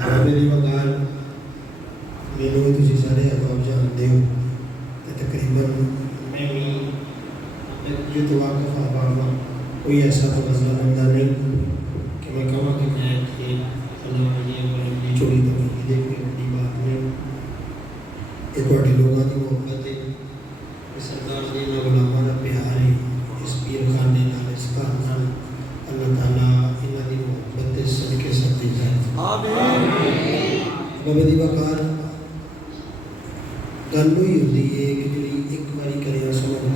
میری مکان مینو بھی تھی سارے آپ جانتے ہو تقریباً میں بھی جو تو واقف آبا کوئی ایسا تو مسئلہ بندہ نہیں کہ میں کہوں کہ میں یہ چھوڑی تو دیکھ کے بڑی بات نہیں یہ تھوڑے لوگوں کی محبت ہے سرکار نے غلامہ کا پیار ہے اس پیر خانے نال اس کا نال اللہ تعالیٰ انہاں دی محبت دے صدقے سب دی جائے آمین بابا دی وقار گل ہوئی ہوتی ہے کہ جڑی ایک باری کریا سمجھ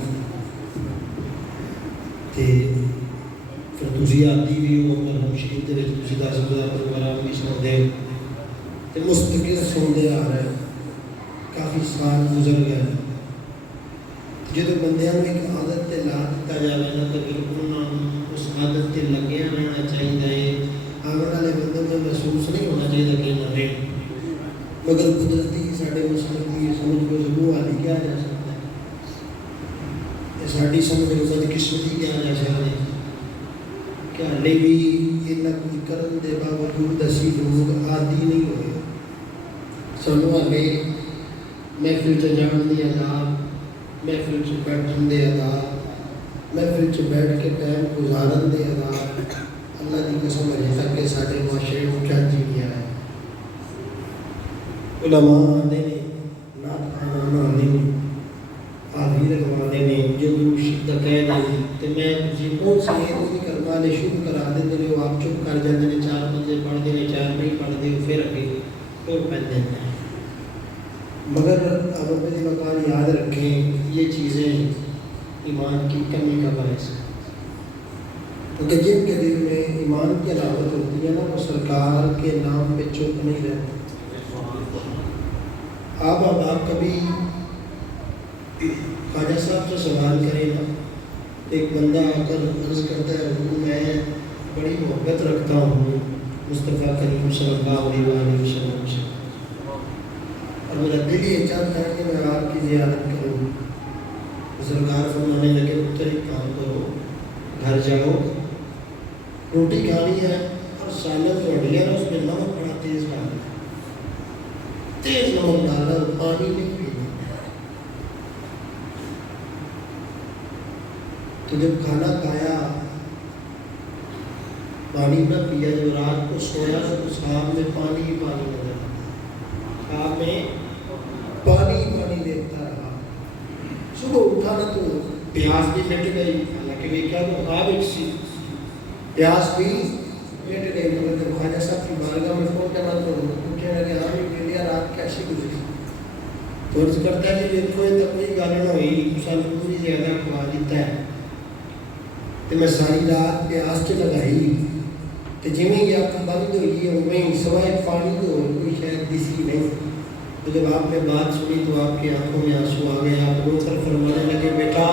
تے پھر تسی آتی بھی ہو مرحوم شریف دے وچ تسی 10,000 پروگرام بھی سنتے تے مستقل سنتے آ رہے کافی سال گزر گئے جدو بندیاں کو ایک عادت تے لا دیتا جائے نا تو بالکل اس عادت تے لگیا رہنا چاہیے آنے والے بندے میں محسوس نہیں ہونا چاہیے کہ نہ رہے مگر قدرتی ساڑھے مسلم کی سمجھ کو ضرور والی کیا جا سکتا ہے یہ ساڑھی سمجھ کو بدقسمتی کیا جا سکتا ہے کہ ہلے بھی اتنا کچھ کرن دے باوجود اسی لوگ عادی نہیں ہوئے سنو ہلے محفل چ جان دی عذاب محفل چ بیٹھن دے عذاب محفل چ بیٹھ کے ٹائم گزارن دے عذاب اللہ کی قسم ہے تاکہ سارے معاشرے کو کیا جی گیا ہے علماء آنے نے نات خانہ آنے نے آدھی رکھوانے نے جو شدہ کہہ دیں تو میں تجھے کون سے یہ تو نہیں کروانے شروع کرا دیں میرے وہ آپ چپ کر جاتے ہیں 4 بندے پڑھ دیں 4 نہیں پڑھ دیں پھر اگے تو پہن دیتے ہیں مگر اب اپنے مکان یاد رکھیں یہ چیزیں ایمان کی کمی کا باعث ہے کیونکہ جن کے دل میں ایمان کی علامت ہوتی ہے نا وہ سرکار کے نام پہ چپ نہیں رہتے آپ کبھی خواجہ صاحب سے سوال کریں نا ایک بندہ آ کر عرض کرتا ہے میں بڑی محبت رکھتا ہوں مصطفیٰ کریم صلی اللہ علیہ وسلم سے اور میرا دل یہ چاہتا ہے کہ میں آپ کی زیارت کروں سرکار فرمانے لگے اتر ایک کام کرو گھر جاؤ روٹی کھانی ہے اور سالن روٹی ہے اس میں نمک بڑا تیز ڈالنا تیز نمک ڈالنا پانی نہیں پینا تو جب کھانا کھایا پانی نہ پیا جب رات کو سویا تو خواب میں پانی ہی پانی نظر آیا خواب میں پانی ہی پانی دیکھتا رہا صبح اٹھا نا تو پیاس بھی مٹ گئی حالانکہ وہ کیا تو خواب ایک سی پیاس بھی مٹ گئی مگر جب خواجہ صاحب کی بارگاہ میں فون کرنا تو پوچھنے لگے ہاں یہ پہلے رات کیسی گزری تو عرض کرتا ہے کہ دیکھو یہ تو کوئی گل نہ ہوئی سال پوری زیادہ کھوا دیتا ہے تو میں ساری رات پیاس چ لگائی تو جی میں یہ آپ بند ہوئی ہے میں سوائے پانی تو کوئی شاید دسی نہیں تو جب آپ نے بات سنی تو آپ کی آنکھوں میں آنسو آ گئے آپ رو کر فرمانے لگے بیٹا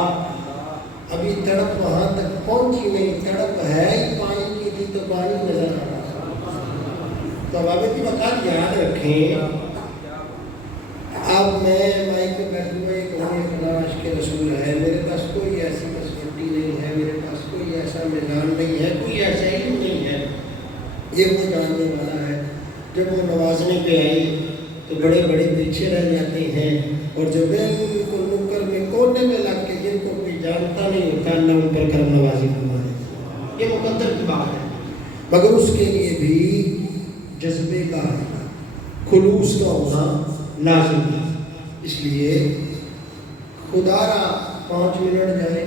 ابھی تڑپ وہاں تک پہنچی نہیں تڑپ ہے ہی پانی کی تھی تو پانی نظر آ رہا تو اب آپ کی وقت یاد رکھیں اب میں مائک پہ بیٹھوں گا یہ کہوں گے فلاں عشق رسول ہے میرے پاس کوئی ایسی مسورٹی نہیں ہے میرے پاس کوئی ایسا میدان نہیں ہے کوئی ایسا علم نہیں ہے یہ وہ جاننے والا ہے جب وہ نوازنے پہ آئی تو بڑے بڑے پیچھے رہ جاتے ہیں اور جو بالکل نکر میں کونے میں لگ کے جن کو کوئی جانتا نہیں ہوتا اللہ ان پر کرم نوازی فرما دیتا یہ مقدر کی بات ہے مگر اس کے لیے بھی جذبے کا خلوص کا ہونا لازم ہے اس لیے خدا را 5 منٹ جائیں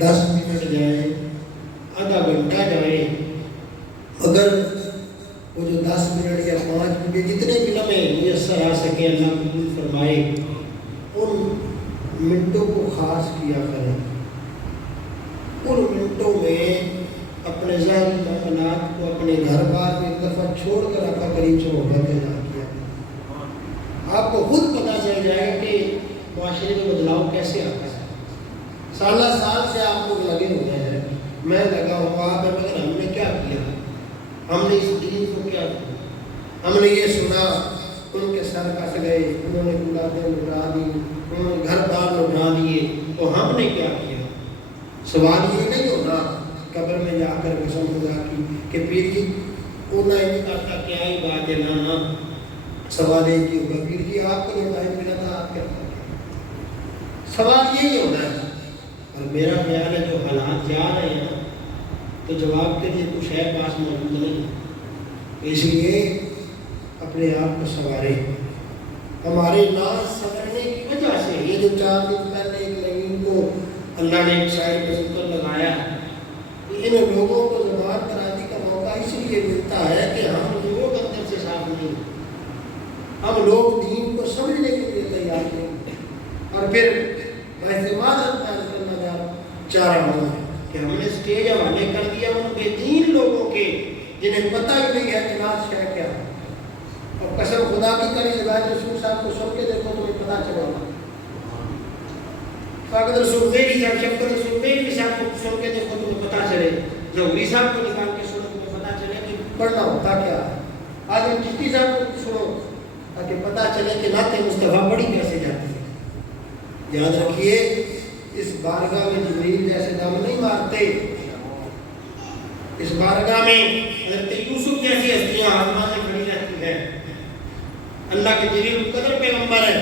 10 منٹ جائیں آدھا گھنٹہ جائیں اگر وہ جو 10 منٹ یا 5 منٹ جتنے بھی لمحے میسر آ سکیں اللہ قبول فرمائے ان منٹوں کو خاص کیا کریں ان منٹوں میں اپنے ذہنی معاملات کو اپنے گھر بار میں ایک دفعہ چھوڑ کر آقا کریم سے محبت ادا کیا آپ کو خود پتہ چل جائے گا کہ معاشرے میں بدلاؤ کیسے آتا ہے سالہ سال سے آپ لوگ لگے ہوئے ہیں میں لگا ہوں آپ ہے مگر ہم نے کیا کیا ہم نے اس دین کو کیا کیا ہم نے یہ سنا ان کے سر کٹ گئے انہوں نے اولادیں لٹا دی انہوں نے گھر بار لٹا دیے تو ہم نے کیا کیا سوال یہ نہیں ہونا قبر میں جا کر قسم خدا کی کہ پیر جی انہیں نہیں کرتا کیا ہی بات ہے نا سوال ایک ہی ہوگا پھر جی آپ کو جو ٹائم ملا تھا آپ کیا کرتے؟ سوال یہی ہونا ہے. اور میرا خیال ہے جو حالات جا رہے ہیں تو جواب کے لیے کچھ ہے پاس موجود نہیں. اس لیے اپنے آپ کو سنواریں. ہمارے نا سنورنے کی وجہ سے یہ جو 4 دن پہلے ایک لائن کو اللہ نے ایک سائڈ پہ ستر لگایا، ان لوگوں کو زبان درازی کا موقع اس لیے ملتا ہے کہ ہم لوگ اندر سے صاف نہیں، ہم لوگ دین کو سمجھنے کے لیے تیار نہیں، اور پھر اعتماد کرنا چاہ رہا ہوں کہ ہم نے اسٹیج حوالے کر دیا ان بے دین لوگوں کے جنہیں پتہ ہی نہیں ہے کہ ناز ہے کیا. اور قسم خدا کی کری روایت رسول صاحب کو سن کے دیکھو تمہیں پتہ چلے گا. فاقد رسول میری صاحب شفقت رسول میری صاحب کو سن کے دیکھو تمہیں پتہ چلے. ظہوری صاحب کو نکال کے سنو تمہیں پتہ چلے کہ پڑھنا ہوتا کیا. آج ہم چشتی صاحب کو سنو تاکہ پتہ چلے کہ نعت مصطفیٰ پڑھی کیسے جاتی ہے. یاد رکھیے اس بارگاہ میں جبریل جیسے دم نہیں مارتے. اس بارگاہ میں حضرت یوسف جیسی ہستیاں آسمان سے کھڑی رہتی ہیں. اللہ کے جلیل قدر پیغمبر ہے.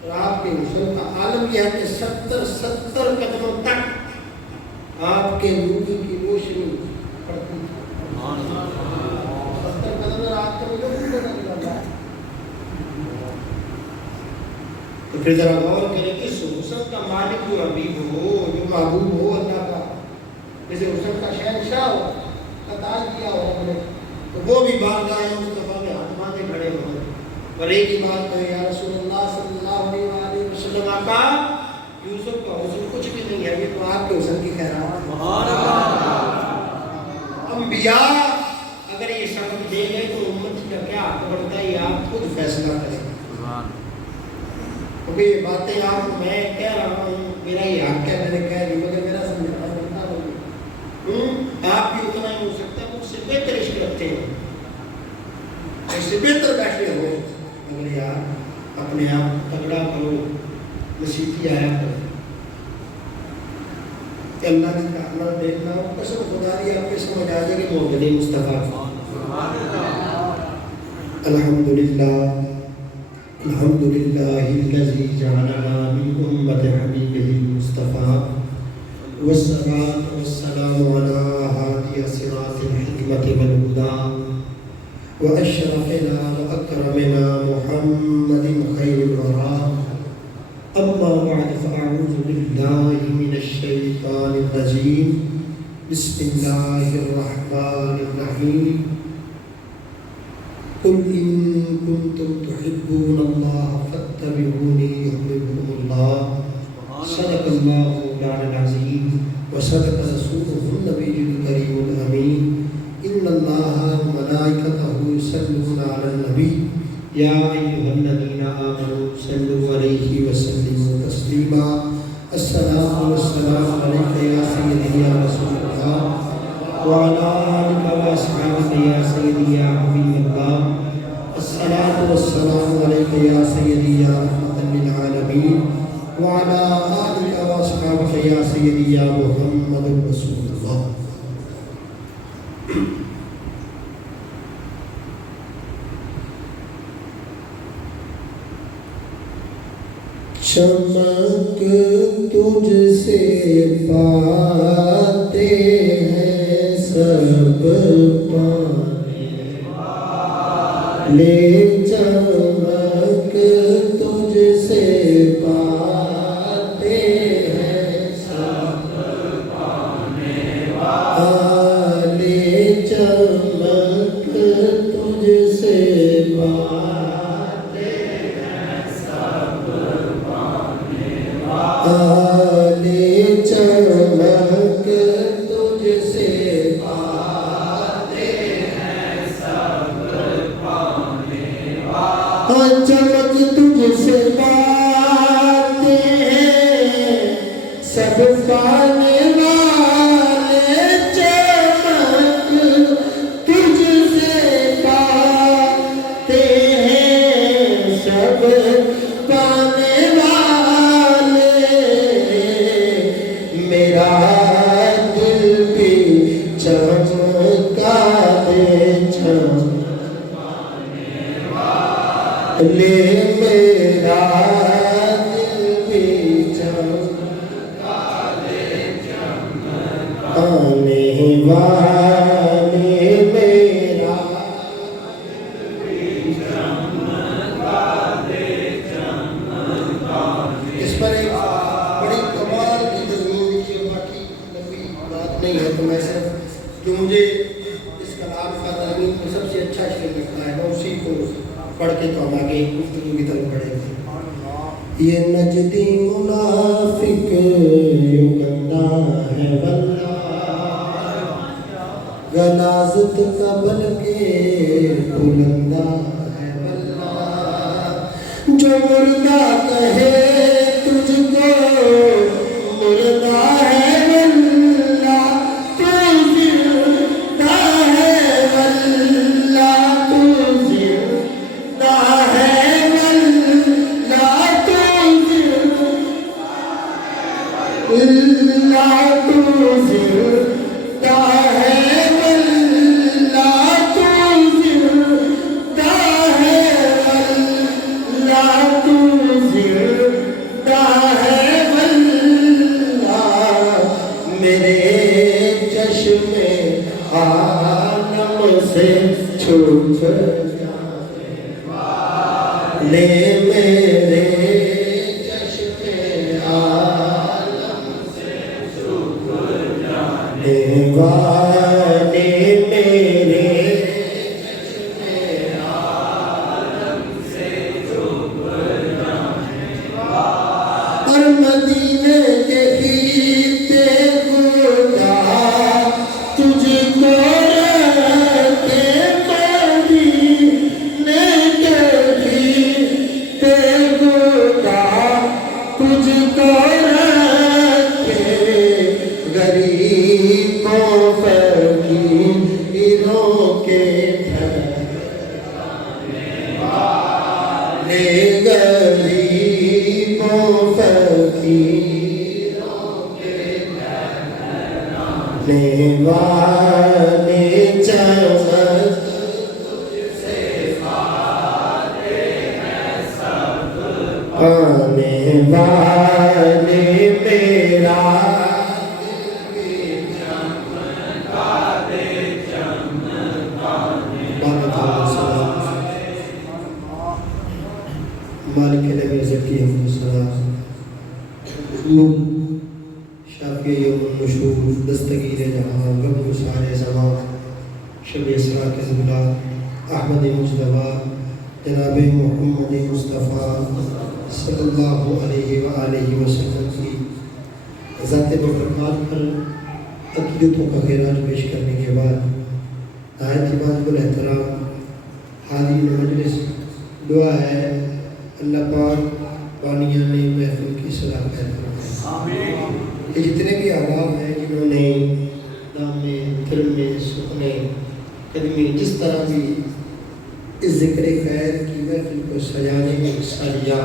اور آپ کے حسن کا عالم یہ ہے کہ 70 قدموں تک آپ کے نور کی روشنی پڑتی ہے. 70 قدم رات کا مجھے ہے. تو پھر ذرا غور کریں کہ اس حسن کا مالک جو حبیب ہو، جو محبوب ہو اللہ کا، جیسے حسن کا شہنشاہ ہو، کا تاج کیا ہو ہم نے، تو وہ بھی بارگاہ مصطفیٰ میں ہاتھ باندھے کھڑے ہوں اور ایک ہی بات کہے یا رسول اللہ صلی اللہ علیہ وسلم آقا یوسف کا حسن کچھ بھی نہیں ہے، یہ تو آپ کے حسن کی خیرات. انبیاء اگر یہ شبد دے گئے تو امت کا کیا حق بڑھتا ہے، آپ خود فیصلہ کریں. کیونکہ یہ باتیں آپ میں کہہ رہا ہوں میرا یہ حق ہے، میں نے کہہ دی مگر میرا سمجھانا بنتا ہوگی. آپ بھی اتنا ہی ہو سکتا ہے مجھ سے بہتر عشق رکھتے ہیں، اس سے بہتر بیٹھے ہو، مگر یار اپنے آپ تگڑا کرو، نصیحتی آیا کرو کہ اللہ کی رحمت دیکھنا ہو. قسم خدا دی آپ کے سمجھ آ جائے کہ محمد مصطفیٰ. الحمدللہ الحمدللہ الذی جعلنا من امت حبیبہ المصطفیٰ والصلاة والسلام علی ہادی صراط الحکمت والہدی واشرفنا واکرمنا محمد خیر الورى. اما بعد فاعوذ باللہ من الشیطان الرجیم. بسم اللہ الرحمن الرحیم. قل إن كنتم تحبون الله فاتبعوني يحببكم الله. صدق الله مولانا العظيم وصدق رسوله النبي الكريم الأمين. إن الله وملائكته يصلون على النبي يا أيها الذين آمنوا صلوا عليه وسلموا تسليما. الصلاة والسلام عليك يا سيدي يا رسول الله وعلى آلك وأصحابك يا سيدي يا حبيب الله. الصلاة والسلام عليك يا سيدي يا رحمة للعالمين وعلى آلك وأصحابك يا سيدي يا محمد رسول الله. چمک تجھ سے پاتے ہیں سب پانے والے. چمک تجھ سے پاتے ہیں سب پانے والے. چمک تجھ سے پاتے ہیں سب پانے والے. چمک تجھ سے پاتے ہیں سب پانے والے. چمک تجھ سے پاتے ہیں سب پانے والے. چمک تجھ سے پاتے ہیں سب پانے والے. میرا دل بھی چمکا دے لے میرا دل بھی چمکانے والے میرا اس پر ایک بڑی کمال کی تضمین لکھی ہے، باقی لمبی بات نہیں ہے، تو میں صرف جو مجھے اس کلام کا تضمین کو سب سے اچھا شعر لگتا ہے میں اسی کو پڑھ کے تو ہم آگے گفتگو کی طرف بڑھیں گے۔ یہ نجدی منافق یوں گندا ہے واللہ، غلاظت کا بلکہ بلندہ ہے واللہ، جو مردہ کہے تجھ کو مردہ ہے واللہ، تو زندہ ہے واللہ، تو زندہ ہے واللہ، تو زندہ تو زندہ ہے واللہ، تو زندہ ہے واللہ، تو زندہ ہے واللہ، میرے چشم عالم سے چھپ لے میرے چشم عالم سے چھپ جانے والے میرے چشم عالم سے چھپ جانے والے، اور مدینے کے خطے خدا تجھ کو رکھے، مدینے کے خطے خدا تجھ کو رکھے، غریبوں فقیروں کے ٹھہرانے والے، غریبوں فقیروں کے ٹھہرانے والے، چمک آنے والے میرا دل بھی چمکا دے چمکانے والے، مالک نبی زکی السلام، شافی یوم النشور، دستگیر جہاں، غم گسار زمان، شب اسراء کے زمرہ، احمد مجتبی جناب محمد مصطفیٰ صلی اللہ علیہ وآلہ وسلم کی ذات ببرکات پر عقیدتوں کا خیرات پیش کرنے کے بعد نہایت ہی واجب الاحترام حاضرین مجلس دعا ہے اللہ پاک بانیان محفل کی صلاح خیر فرمائے۔ یہ جتنے بھی احباب ہیں جنہوں نے نام میں دل میں سکنے قدمی جس طرح بھی اس ذکر خیر کی محفل کو سجانے میں حصہ لیا،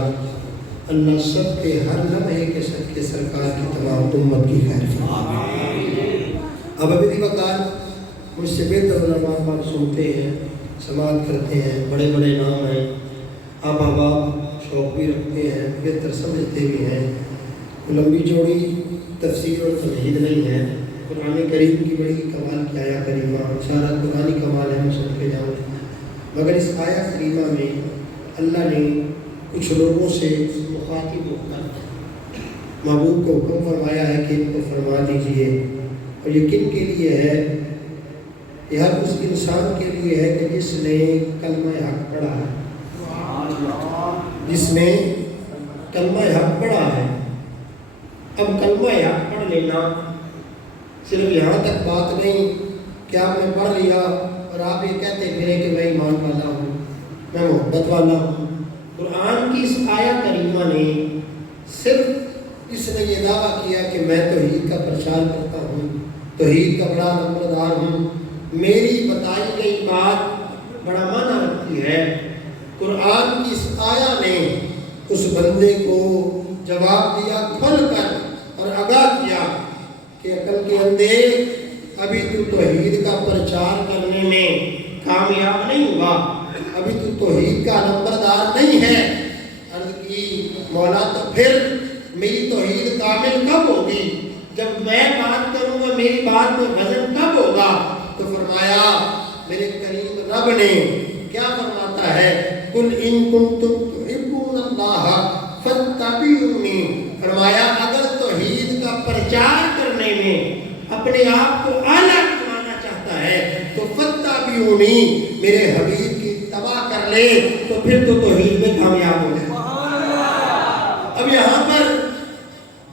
اللہ سب کے ہر لمحے کے صدقے سرکار کی تمام امت کی خیر فرمائے۔ اب ابھی وقار مجھ سے بہتر علماء بات سنتے ہیں، سماعت کرتے ہیں، بڑے بڑے نام ہیں، آپ احباب شوق بھی رکھتے ہیں، بہتر سمجھتے بھی ہیں، لمبی چوڑی تفسیر اور تمہید نہیں ہے، قرآن کریم کی بڑی کمال کی آیا کریمہ، سارا قرآنی کمال ہے، ہم سن کے جاؤں، مگر اس آیا کریمہ میں اللہ نے کچھ لوگوں سے مخاطب ہو کر محبوب کو حکم فرمایا ہے کہ ان کو فرما دیجئے، اور یہ کن کے لیے ہے؟ یہ ہر اس انسان کے لیے ہے کہ جس نے کلمہ حق پڑھا ہے، جس نے کلمہ حق پڑھا ہے۔ اب کلمہ حق پڑھ لینا صرف یہاں تک بات نہیں کہ آپ نے پڑھ لیا اور آپ یہ کہتے پھریں کہ میں ایمان والا ہوں، میں محبت والا ہوں۔ قرآن کی اس آیا کریمہ نے صرف اس نے یہ دعویٰ کیا کہ میں توحید کا پرچار کرتا ہوں، توحید کا بڑا نمبردار ہوں، میری بتائی گئی بات بڑا معنی رکھتی ہے۔ قرآن کی اس آیا نے اس بندے کو جواب دیا کھل کر اور آگاہ کیا کہ عقل کے اندھے ابھی تو توحید کا پرچار کرنے میں کامیاب نہیں ہوا، ابھی ابھی تو توحید کا نمبردار نہیں ہے۔ عرض کی مولا تو پھر میری توحید کامل کب ہوگی؟ جب میں بات کروں گا میری بات میں وزن کب ہوگا؟ تو فرمایا میرے کریم رب نے کیا فرماتا ہے، قل ان کنتم تحبون اللہ فاتبعونی، فرمایا اگر توحید کا پرچار کرنے میں اپنے آپ کو اعلیٰ بنانا چاہتا ہے تو فاتبعونی، میرے حبیب کی اتباع کر لے تو پھر تو توحید میں کامیاب ہو جائے۔ اب یہاں پر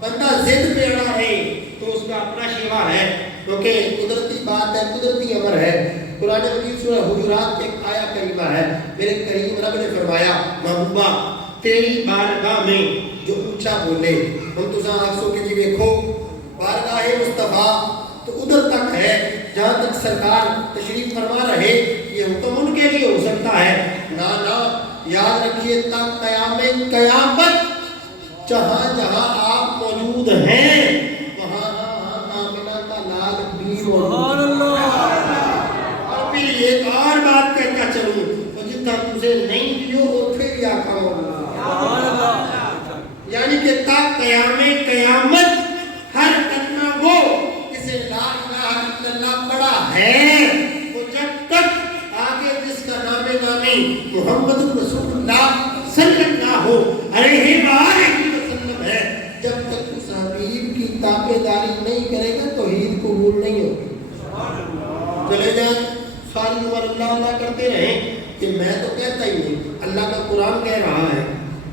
بندہ ضد پہ اڑا ہے تو اس کا اپنا شیوا ہے، کیونکہ قدرتی بات ہے، قدرتی امر ہے۔ قرآن مجید سورہ حجرات ایک آیا کریمہ ہے، میرے کریم رب نے فرمایا محبوبہ تیری بارگاہ میں جو اونچا بولے، ہم تو آنکھوں کے جی دیکھو بارگاہ مصطفیٰ تو ادھر تک ہے جہاں تک سرکار تشریف فرما رہے، یہ حکم ان کے لیے ہو سکتا ہے؟ نا، یاد رکھیے تک قیامت جہاں جہاں آپ موجود ہیں وہاں آمنہ کا لال بھی موجود ہے۔ اور پھر ایک اور بات کہتا چلوں، جتنا تجھے نہیں دیو اتھے بھی آقا موجود، یعنی کہ تا قیامت ہر کتنا وہ اسے لا الہ الا اللہ پڑا ہے، وہ جب تک آگے جس کا نامی محمد رسول اللہ صلی اللہ علیہ وسلم ہے، جب تک اس حبیب کی تابعداری نہیں کرے گا توحید قبول نہیں ہوگی۔ چلے جائیں ساری عمر اللہ کرتے رہیں کہ میں تو کہتا ہی نہیں، اللہ کا قرآن کہہ رہا ہے۔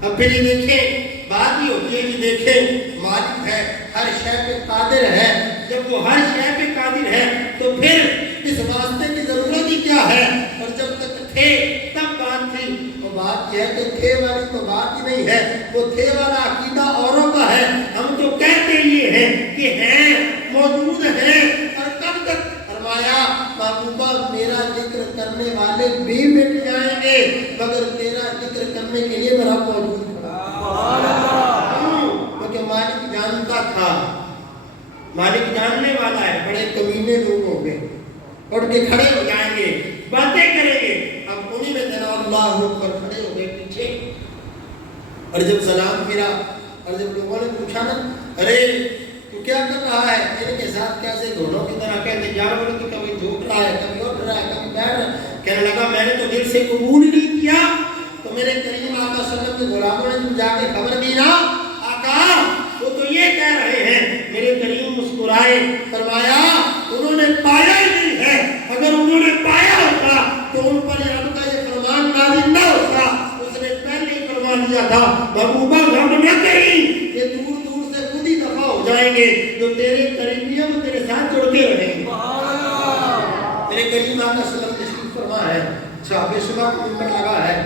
اب پھر یہ دیکھیں بات یہ ہوتی ہے کہ دیکھیں مالک ہے، ہر شے پہ قادر ہے، جب وہ ہر شے پہ قادر ہے تو پھر اس واسطے کی ضرورت ہی کیا ہے؟ اور جب تک تھے تب بات تھی، اور بات یہ ہے کہ تھے والی تو بات ہی نہیں ہے، وہ تھے والا عقیدہ اوروں کا ہے، ہم تو کہتے یہ ہیں کہ ہیں، موجود ہیں۔ اور کب تک؟ فرمایا محبوبہ میرا ذکر کرنے والے بھی مٹ جائیں گے مگر تیرا ذکر کرنے کے لیے میرا موجود کیونکہ مالک جانتا تھا، مالک جاننے والا ہے، بڑے کمینے لوگ ہوں گے، اٹھ کے کھڑے ہو جائیں گے، باتیں کریں گے، اب انہی میں دینا اللہ اکبر کھڑے ہو گئے پیچھے۔ اور جب سلام پھرا اور جب لوگوں نے پوچھا نا ارے تو کیا کر رہا ہے، ان کے ساتھ کیسے گھوڑوں کی طرح کہتے جانوروں کی کبھی جھوک رہا ہے، کبھی اٹھ رہا ہے، کبھی بیٹھ رہا ہے، کہنے لگا میں نے تو دل سے قبول نہیں کیا۔ تو میرے کریم آقا صلی اللہ علیہ وسلم کے غلاموں نے جا کے خبر دی نا آقا وہ تو یہ کہہ رہے ہیں، میرے کریم مسکرائے، فرمایا انہوں نے پایا ہی نہیں ہے، اگر انہوں نے پایا ہوتا تو ان پر رب کا یہ فرمان نازل نہ ہوتا، اس نے پہلے ہی فرمان دیا تھا محبوبہ غم نہ کریں، یہ دور دور سے خود ہی دفع ہو جائیں گے، جو تیرے قریبی ہیں وہ تیرے ساتھ جڑتے رہیں گے۔ میرے کریم آقا صلی اللہ علیہ وسلم تشریف فرما ہے، صحابہ شباب کو ممبر لگا ہے۔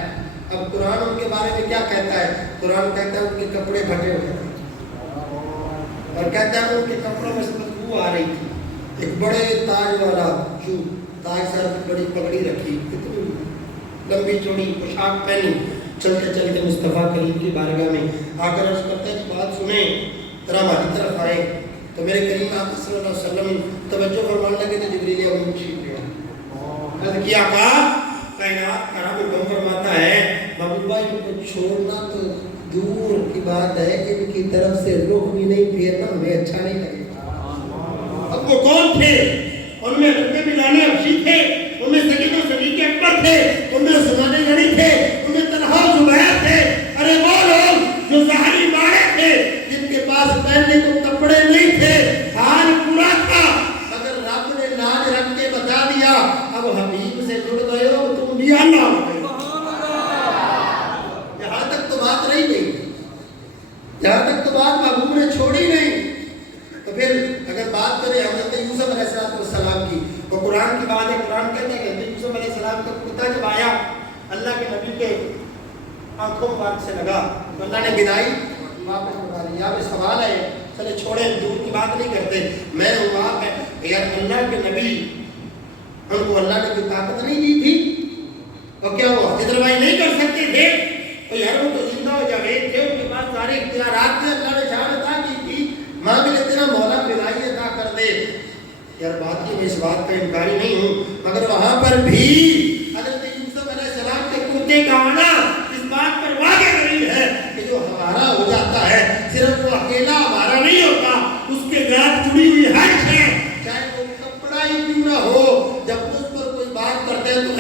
اب قرآن ان کے بارے میں کیا کہتا ہے؟ قرآن کہتا ہے ان کے کپڑے پھٹے ہوئے ہیں اور کہتا ہے ان کے کپڑوں میں سے بدبو آ رہی تھی، ایک بڑے تاج والا جو تاج سر پہ بڑی پگڑی رکھی، اتنی لمبی چوڑی پوشاک پہنی، چلتے چلتے مصطفیٰ کریم کی بارگاہ میں آ کر عرض کرتے ہیں بات سنیں ذرا ہماری طرف آئے۔ تو میرے کریم آقا صلی اللہ علیہ وسلم توجہ فرمانے لگے تو جبریل امین تشریف لے آئے، عرض کیا کہا کائنات کا رب حکم فرماتا ہے محبوبہ ان کو چھوڑنا تو دور کی بات ہے، ان کی طرف سے رخ بھی نہیں پھیرنا ہمیں اچھا نہیں لگے گا۔ اب وہ کون تھے؟ ان میں رب بلال حبشی تھے، ان میں سید و صدیق اکبر تھے، ان میں عثمان غنی تھے، ان میں طلحہ و زبیر تھے، ارے وہ لوگ جو ظاہری مارے تھے جن کے پاس پہننے کو کپڑے نہیں تھے، حال برا تھا، مگر رب نے لاج رکھ کے بتا دیا اب حبیب سے جڑ گئے ہو تم بھی اللہ ہو گئے۔ یہاں تک تو بات رہی نہیں، یہاں تک تو بات محبوب نے چھوڑی نہیں۔ تو پھر اگر بات کریں حضرت یوسف علیہ السلام کی، تو قرآن کی بات ہے، قرآن کہتا ہے کہ حضرت یوسف علیہ السلام کا کرتا جب آیا اللہ کے نبی کے آنکھوں پاک سے لگا تو اللہ نے بنائی واپس بنا لی۔ یہاں پہ سوال ہے، چلے چھوڑیں دور کی بات نہیں کرتے، میں ہوں آپ ہے یار اللہ کے نبی، ان کو اللہ نے کوئی طاقت نہیں دی تھی اور کیا وہ حضرت روائی نہیں کر سکتے تھے؟ تو یار وہ تو زندہ ہو جاوید تھے، ان کے پاس سارے اختیارات تھے، اللہ نے جان عطا کی تھی، مانگ لیتے نا مولا بنائی عطا کر دے۔ یار بات کی میں اس بات کا انکاری نہیں ہوں، مگر وہاں پر بھی حضرت یوسف علیہ السلام کے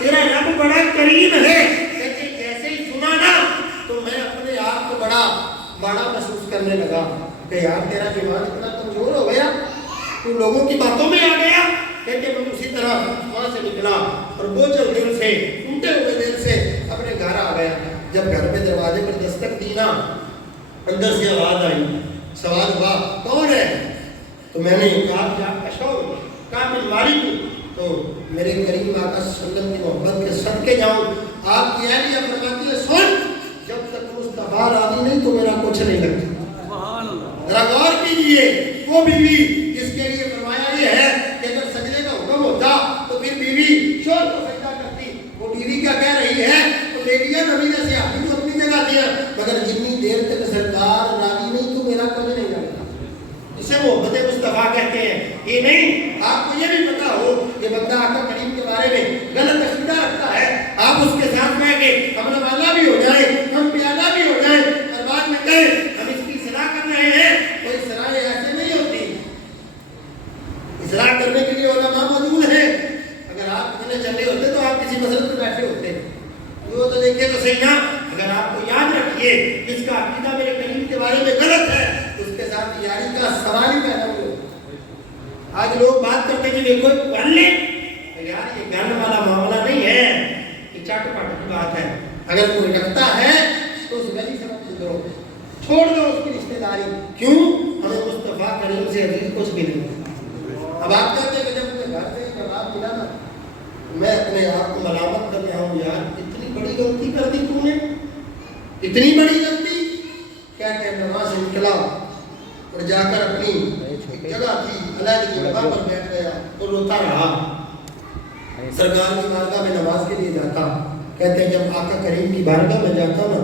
تیرا رب بڑا کریم ہے. لیکن جیسے ہی سنا نا تو میں اپنے آپ کو بڑا محسوس کرنے لگا کہ یار تیرا ایمان اتنا کمزور ہو گیا, تو لوگوں کی باتوں میں آ گیا. کہتے میں اسی طرح وہاں سے نکلا اور بوجھل دل سے, ٹوٹے ہوئے دل سے اپنے گھر آ گیا. جب گھر پہ دروازے پر دستک دی نا, اندر سے آواز آئی, سوال ہوا کون ہے؟ تو میں نے کہا کہ آپ اشور کامل مالک ہوں. تو میرے کریم آقا صلی اللہ علیہ وسلم کی محبت کے صدقے جاؤں, آپ کی اہلیہ فرماتی ہے سن, جب تک مصطفیٰ راضی نہیں تو میرا کچھ نہیں لگتا. ذرا غور کیجیے, وہ بیوی جس کے لیے فرمایا یہ ہے کہ اگر سجدے کا حکم ہوتا تو پھر بیوی شور کو سجدہ کرتی, وہ بیوی کیا کہہ رہی ہے؟ تو بیٹیاں نبی سے آپ بھی اپنی جگہ دیا, مگر جتنی دیر تک سرکار راضی نہیں تو میرا کچھ نہیں لگتا. اسے محبت مصطفیٰ کہتے ہیں. یہ نہیں, آپ کو یہ بھی پتا ہو کہ بندہ آقا کریم کے بارے میں غلط عقیدہ رکھتا ہے, آپ اس کے ساتھ بیٹھ کے ہم نوالا بھی ہو جائیں, ہم پیادہ بھی ہو جائیں, اور بعد میں کہیں ہم اس کی اصلاح کر رہے ہیں. کوئی اصلاح ایسے نہیں ہوتی. اصلاح کرنے کے لیے علماء موجود ہیں. اگر آپ اتنے چلے ہوتے تو آپ کسی مسجد میں بیٹھے ہوتے. وہ تو دیکھیے تو صحیح نا. اگر آپ کو یاد رکھیے اس کا عقیدہ میرے کریم کے بارے میں غلط ہے, اس کے ساتھ یاری کا سوال ہی پیدا ہو. آج لوگ بات کرتے ہیں کہ دیکھو گن لے, یار یہ گن والا معاملہ نہیں ہے, یہ چٹ پٹ کی بات ہے. اگر کوئی رکھتا ہے تو اس گلی سمجھ دو, چھوڑ دو اس کی رشتہ داری. کیوں؟ ہمیں مصطفیٰ کریم سے عزیز کچھ بھی نہیں. اب آپ کہتے ہیں کہ جب مجھے گھر سے جواب ملا نا, میں اپنے آپ کو ملامت کر رہا ہوں, یار اتنی بڑی غلطی کر دی تو نے, اتنی بڑی غلطی. کہتے ہیں میں وہاں سے نکلا اور جا کر اپنی جگہ تھی علیحدگی جگہ پر بیٹھ گیا اور روتا رہا. سرکار کی بارگاہ میں نماز کے لیے جاتا. کہتے ہیں جب آقا کریم کی بارگاہ میں جاتا نا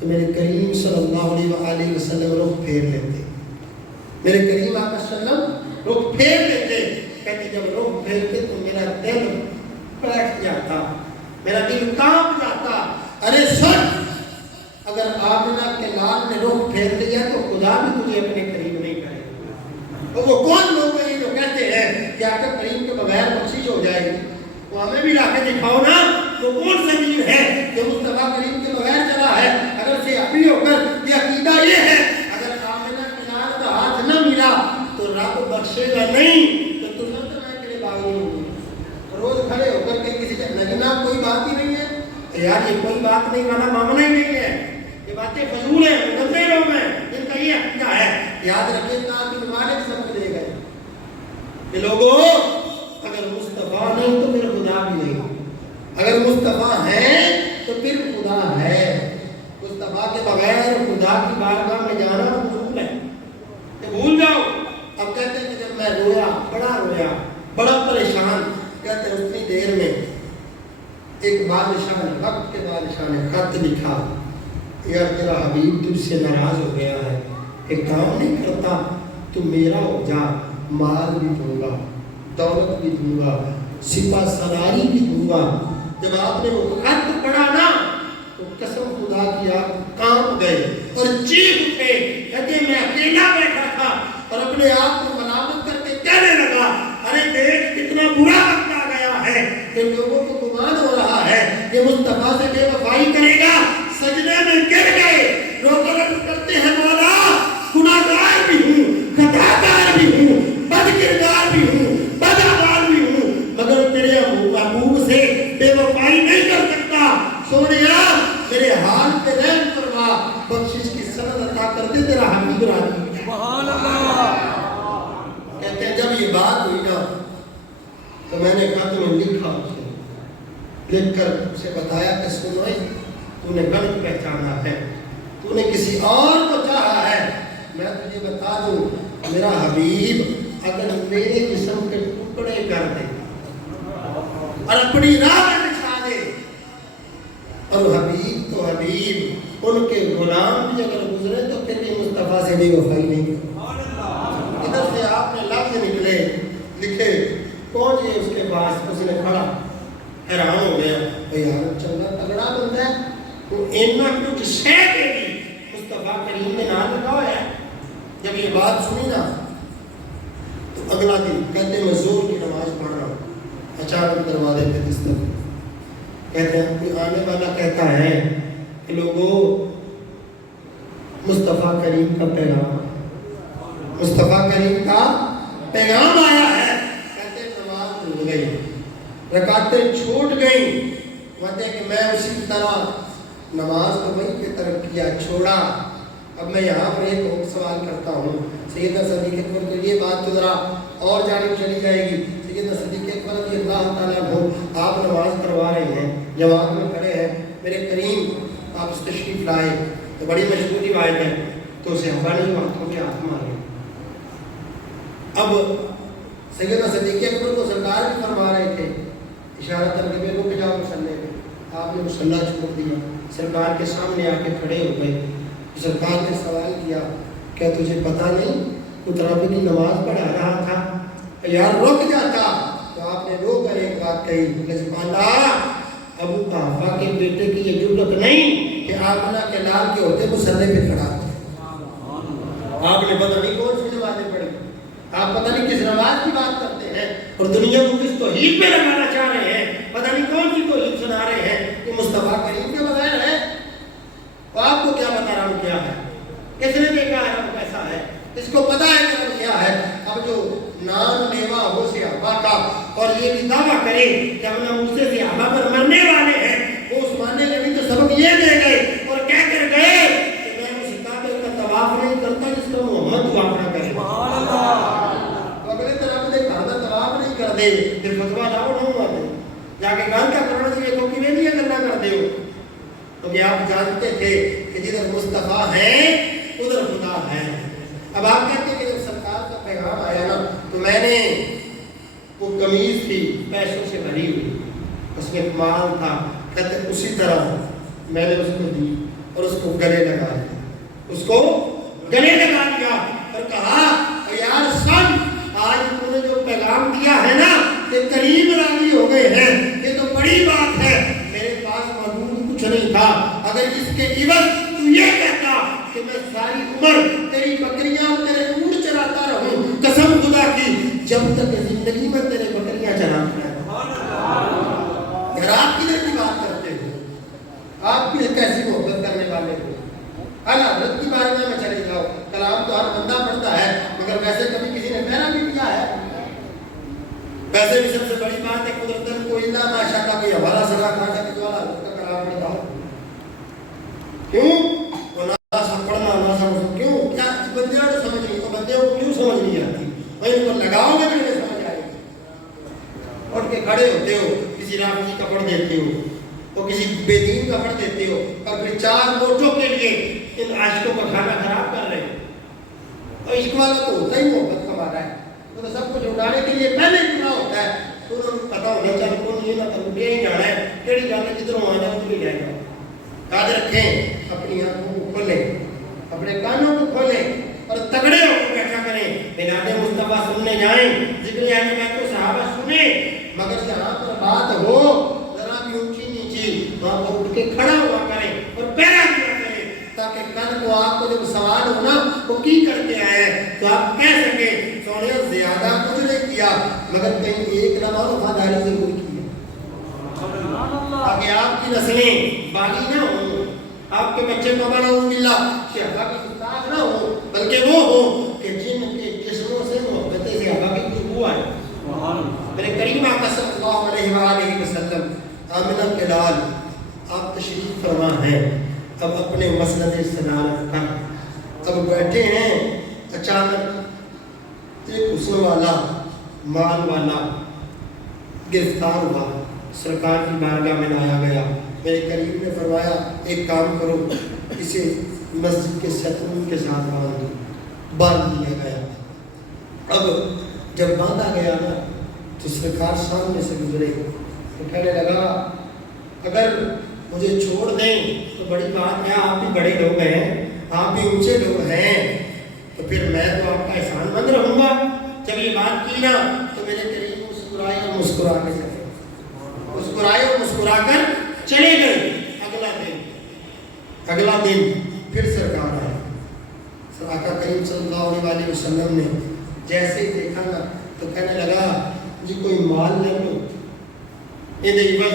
تو میرے کریم صلی اللہ علیہ وآلہ وسلم رخ پھیر لیتے. میرے کریم آقا صلی اللہ علیہ وسلم رخ پھیر لیتے. کہتے جب رخ پھیرتے تو میرا دل بیٹھ جاتا, میرا دل کانپ جاتا. ارے سن, اگر آمنہ کے لال نے رخ پھیر لیا تو خدا بھی تجھے اپنے قریب نہیں کرے. اور وہ کون لوگ ہیں جو کہتے ہیں کہ آقا کریم کے بغیر بخشش ہو جائے گی؟ وہ ہمیں بھی لا کے دکھاؤ نا, وہ کون سا دین ہے جو مصطفیٰ کریم کے بغیر چلا ہے؟ اگر سے ابھی ہو کر یہ عقیدہ یہ ہے اگر آمنہ کے لال کا ہاتھ نہ ملا تو رب بخشے گا نہیں, تو تجھے تو میں تیرے باغ میں ہوں. روز کھڑے ہو کر کے کسی سے لگنا کوئی بات ہی نہیں ہے. یار یہ کوئی بات نہیں والا معاملہ ہی نہیں ہے, یہ باتیں فضول ہیں, گندے لوگ ہیں جن کا یہ عقیدہ ہے. یاد رکھیں کہاں کہ مالک سمجھ لے گئے کہ لوگوں اگر مصطفیٰ نہیں تو پھر خدا بھی نہیں, اگر مصطفیٰ ہے تو پھر خدا ہے. مصطفیٰ کے بغیر خدا کی بارگاہ میں جانا فضول ہے, یہ بھول جاؤ. اب کہتے ہیں کہ جب میں رویا بڑا پریشان, کہتے ہیں اتنی دیر میں ایک بادشاہ نے, وقت کے بادشاہ نے خط لکھا, یار تیرا حبیب تجھ سے ناراض ہو گیا ہے, ایک کام نہیں کرتا تو میرا ہو جا, مال بھی دوں گا, دولت بھی دوں گا, سپہ سالاری بھی دوں گا. جب آپ نے وہ خط پڑھا نا تو قسم خدا کی آپ کانپ گئے اور چیخ اٹھے. کہتے میں اکیلا بیٹھا تھا اور اپنے آپ کو ملامت کر کے کہنے لگا, ارے دیکھ کتنا برا وقت آ گیا ہے کہ لوگوں کو گمان ہو رہا ہے کہ مصطفیٰ سے بے وفائی کرے گا. سجدے میں گر گئے, لوگ عرض کرتے ہیں مولا گناہگار بھی ہوں, خطاکار بھی ہوں, بد کردار بھی ہوں, بد اعمال بھی ہوں, مگر تیرے محبوب سے بے وفائی نہیں کر سکتا. سونیا میرے حال پہ رحم فرما, بخشش کی سند عطا کر دے, تیرا حبیب راضی. سبحان اللہ. کہتے ہیں جب یہ بات ہوئی نا تو میں نے کہا تمہیں لکھا, اسے لکھ کر اسے بتایا کہ سنو تو نے غلط پہچانا ہے, تو نے کسی اور کو چاہا ہے. میں تجھے بتا دوں میرا حبیب اگر میرے جسم کے ٹکڑے کر دے اور اپنی راہ میں بچھا دے, اور حبیب تو حبیب, ان کے غلام بھی اگر گزرے تو پھر بھی مصطفیٰ سے بے وفائی نہیں کرے. ادھر سے آپ نے لفظ نکلے لکھے, پہنچ گئے اس کے پاس, اس نے کھڑا حیران ہو گیا, یار چنگا تگڑا بندہ ہے, وہ اینا کچھ شے کے بھی مصطفیٰ کریم نے نام لگا ہے. جب یہ بات سنی نا تو اگلا دن کہتے میں زور کی نماز پڑھ رہا ہوں, اچانک دروازے پہ دستک, کہتے ہیں کوئی آنے والا کہتا ہے کہ لوگوں مصطفیٰ کریم کا پیغام، مصطفیٰ کریم کا پیغام آیا ہے، کہتے ہیں نماز ٹوٹ گئی، رکعتیں چھوٹ گئیں، کہتے ہیں کہ میں اسی طرح نماز کو وہیں پہ ترک کیا، چھوڑا۔ اب میں یہاں پر ایک اور سوال کرتا ہوں، سیدنا صدیق اکبر کو یہ بات تو ذرا اور جانب چلی جائے گی۔ سیدنا صدیق اکبر رضی اللہ تعالیٰ عنہ آپ نماز کروا رہے ہیں، جماعت میں کھڑے ہیں، میرے کریم آپ اس تشریف لائے تو بڑی مشہور روایت ہے، تو صحابہ نے ہاتھوں کے ہاتھ مارے۔ اب سیدنا صدیق اکبر کو سرکار بھی فرما رہے تھے، اشارہ کر کے رک جاؤ مصلی پہ، آپ نے مصلی چھوڑ دیا، سرکار کے سامنے آ کے کھڑے ہو گئے۔ سرکار نے سوال کیا، کیا تجھے پتہ نہیں تو تراویح کی نماز پڑھا رہا تھا، یار رک جاتا۔ تو آپ نے رو کر ایک بات کہی، اللہ ابو قحافہ کے بیٹے کی یہ جرأت نہیں کہ آمنہ کے لال کے ہوتے مصلی پہ کھڑا ہو۔ آپ نے پتہ نہیں کون سی نمازیں پڑھی، آپ پتہ نہیں کس نماز کی بات کرتے ہیں اور دنیا کو کس توحید پہ لگانا چاہ رہے ہیں، پتہ نہیں کون سی توحید سنا رہے ہیں کہ مصطفیٰ کریم کے بغیر ہے۔ اور آپ کو کیا پتہ رب کیا ہے، کس نے دیکھا ہے رب کیسا ہے، اس کو پتہ ہے کہ رب کیا ہے۔ اب جو نام لیوا ہو صحابہ کا اور یہ بھی دعویٰ کرے کہ ہم نے مجھ سے صحابہ پر مرنے والے ہیں، وہ عثمان نے بھی تو سبق یہ دے گئے اور کہہ کر گئے کہ میں اس کعبے کا طواف نہیں کرتا جس کا محمد طواف نہ کرے۔ سبحان اللہ۔ تو اگلے طرف سے گھر کا طواف نہیں کر دے پھر فتویٰ لاؤ نہ ہوا دے، جا کے گھر کا کرنا چاہیے تو کہ نہیں کرنا کر دے ہو، کیونکہ آپ جانتے تھے کہ جدھر مصطفیٰ ہے ادھر خدا ہے۔ اب آپ کہتے ہیں کہ جب سرکار کا پیغام آیا نا تو میں نے وہ قمیض تھی پیسوں سے بھری ہوئی، اس میں مال تھا، کہتے اسی طرح میں نے اس کو دی اور اس کو گلے لگا دیا، اس کو گلے لگا دیا اور کہا یار سن آج تم نے جو پیغام دیا ہے نا کہ کریم راضی ہو گئے ہیں، یہ تو بڑی بات ہے، میرے پاس موجود کچھ نہیں تھا، اگر اس کے عوض تو یہ کہتا کہ میں ساری عمر تیری بکریاں تیرے اونٹ چراتا رہوں، قسم خدا کی جب تک زندگی میں تیرے بکریاں چراتا رہوں۔ یار آپ کدھر کی بات کرتے ہو، آپ کی کیسی محبت کرنے والے ہو، حضرت کی بارے میں چلے جاؤ، کلام تو ہر بندہ پڑھتا ہے مگر ویسے کبھی کسی نے میرا بھی کیا ہے۔ ویسے بھی سب سے بڑی بات ہے قدرتاً کوئی اللہ ماشاء اللہ کوئی ہمارا سزا کھانا کہ والا حضرت کا کلام پڑھتا ہو، کیوں وہ نہ سب پڑھنا نہ سمجھ، کیوں کیا بندے کو سمجھ نہیں، تو بندے کو کیوں سمجھ نہیں آتی، بھائی ان کو لگاؤ گے تو انہیں سمجھ آئے گی۔ اٹھ کے کھڑے ہوتے ہو، کسی رافضی کا پڑھ دیتے ہو، وہ کسی بے دین کا پڑھ دیتے ہو اور پھر 4 نوٹوں کے لیے ان عاشقوں کا کھانا خراب کر رہے ہو۔ اور عشق والا تو ہوتا ہی محبت کا مارا ہے، وہ تو سب کچھ اٹھانے کے لیے پہلے اتنا ہوتا ہے، تو انہوں نے پتا ہونا چاہیے کون یہ نہ کرو یہ ہی جانا ہے، کیڑی گل ہے جدھر آنا ادھر ہی جائے گا۔ یاد رکھیں، اپنی آنکھوں کو کھولیں، اپنے کانوں کو کھولیں اور تگڑے ہو کے بیٹھا کریں، میلاد مصطفیٰ سننے جائیں، ذکر اہل بیت و صحابہ سنیں، مگر جہاں پر بات ہو ذرا بھی اونچی نیچی وہاں پر اٹھ کے کھڑا ہوا کریں اور پیرا کیا کریں، تاکہ کل کو آپ کو جب سوال ہونا وہ کی کر کے آئے تو آپ کہہ سکیں سونے زیادہ کچھ نہیں کیا مگر کہیں ایک نماز وفاداری ضرور کی ہے، تاکہ آپ کی نسلیں باغی نہ ہوں، آپ کے بچے بابا نعوذ باللہ صحابہ کی استاد نہ ہوں، بلکہ وہ ہوں کہ جن کے جسموں سے محبت صحابہ کی خوشبو آئے۔ میرے کریم آقا صلی اللہ علیہ وآلہ وسلم آمنہ کے لال آپ تشریف فرما ہیں، اب اپنے مسند صدارت کا اب بیٹھے ہیں، اچانک ایک حسن والا مال والا گرفتار ہوا، سرکار کی بارگاہ میں لایا گیا، میرے کریم نے فرمایا ایک کام کرو، اسے مسجد کے ستون کے ساتھ باندھ دیا گیا۔ اب جب باندھا گیا نا تو سرکار سامنے سے گزرے تو کہنے لگا اگر مجھے چھوڑ دیں تو بڑی بات ہے، آپ بھی بڑے لوگ ہیں، آپ بھی اونچے لوگ ہیں، تو پھر میں تو آپ کا احسان مند رہوں گا۔ جب یہ بات کی نا تو میرے قریب مسکرائے اور مسکرا کے چلے، مسکرائے اور مسکرا کر چلے گئے۔ اگلا دن پھر سرکار آئے، آقا کریم صلی اللہ علیہ وسلم نے جیسے ہی دیکھا نا تو کہنے لگا جی کوئی مال لے لو، یہ دیکھ بس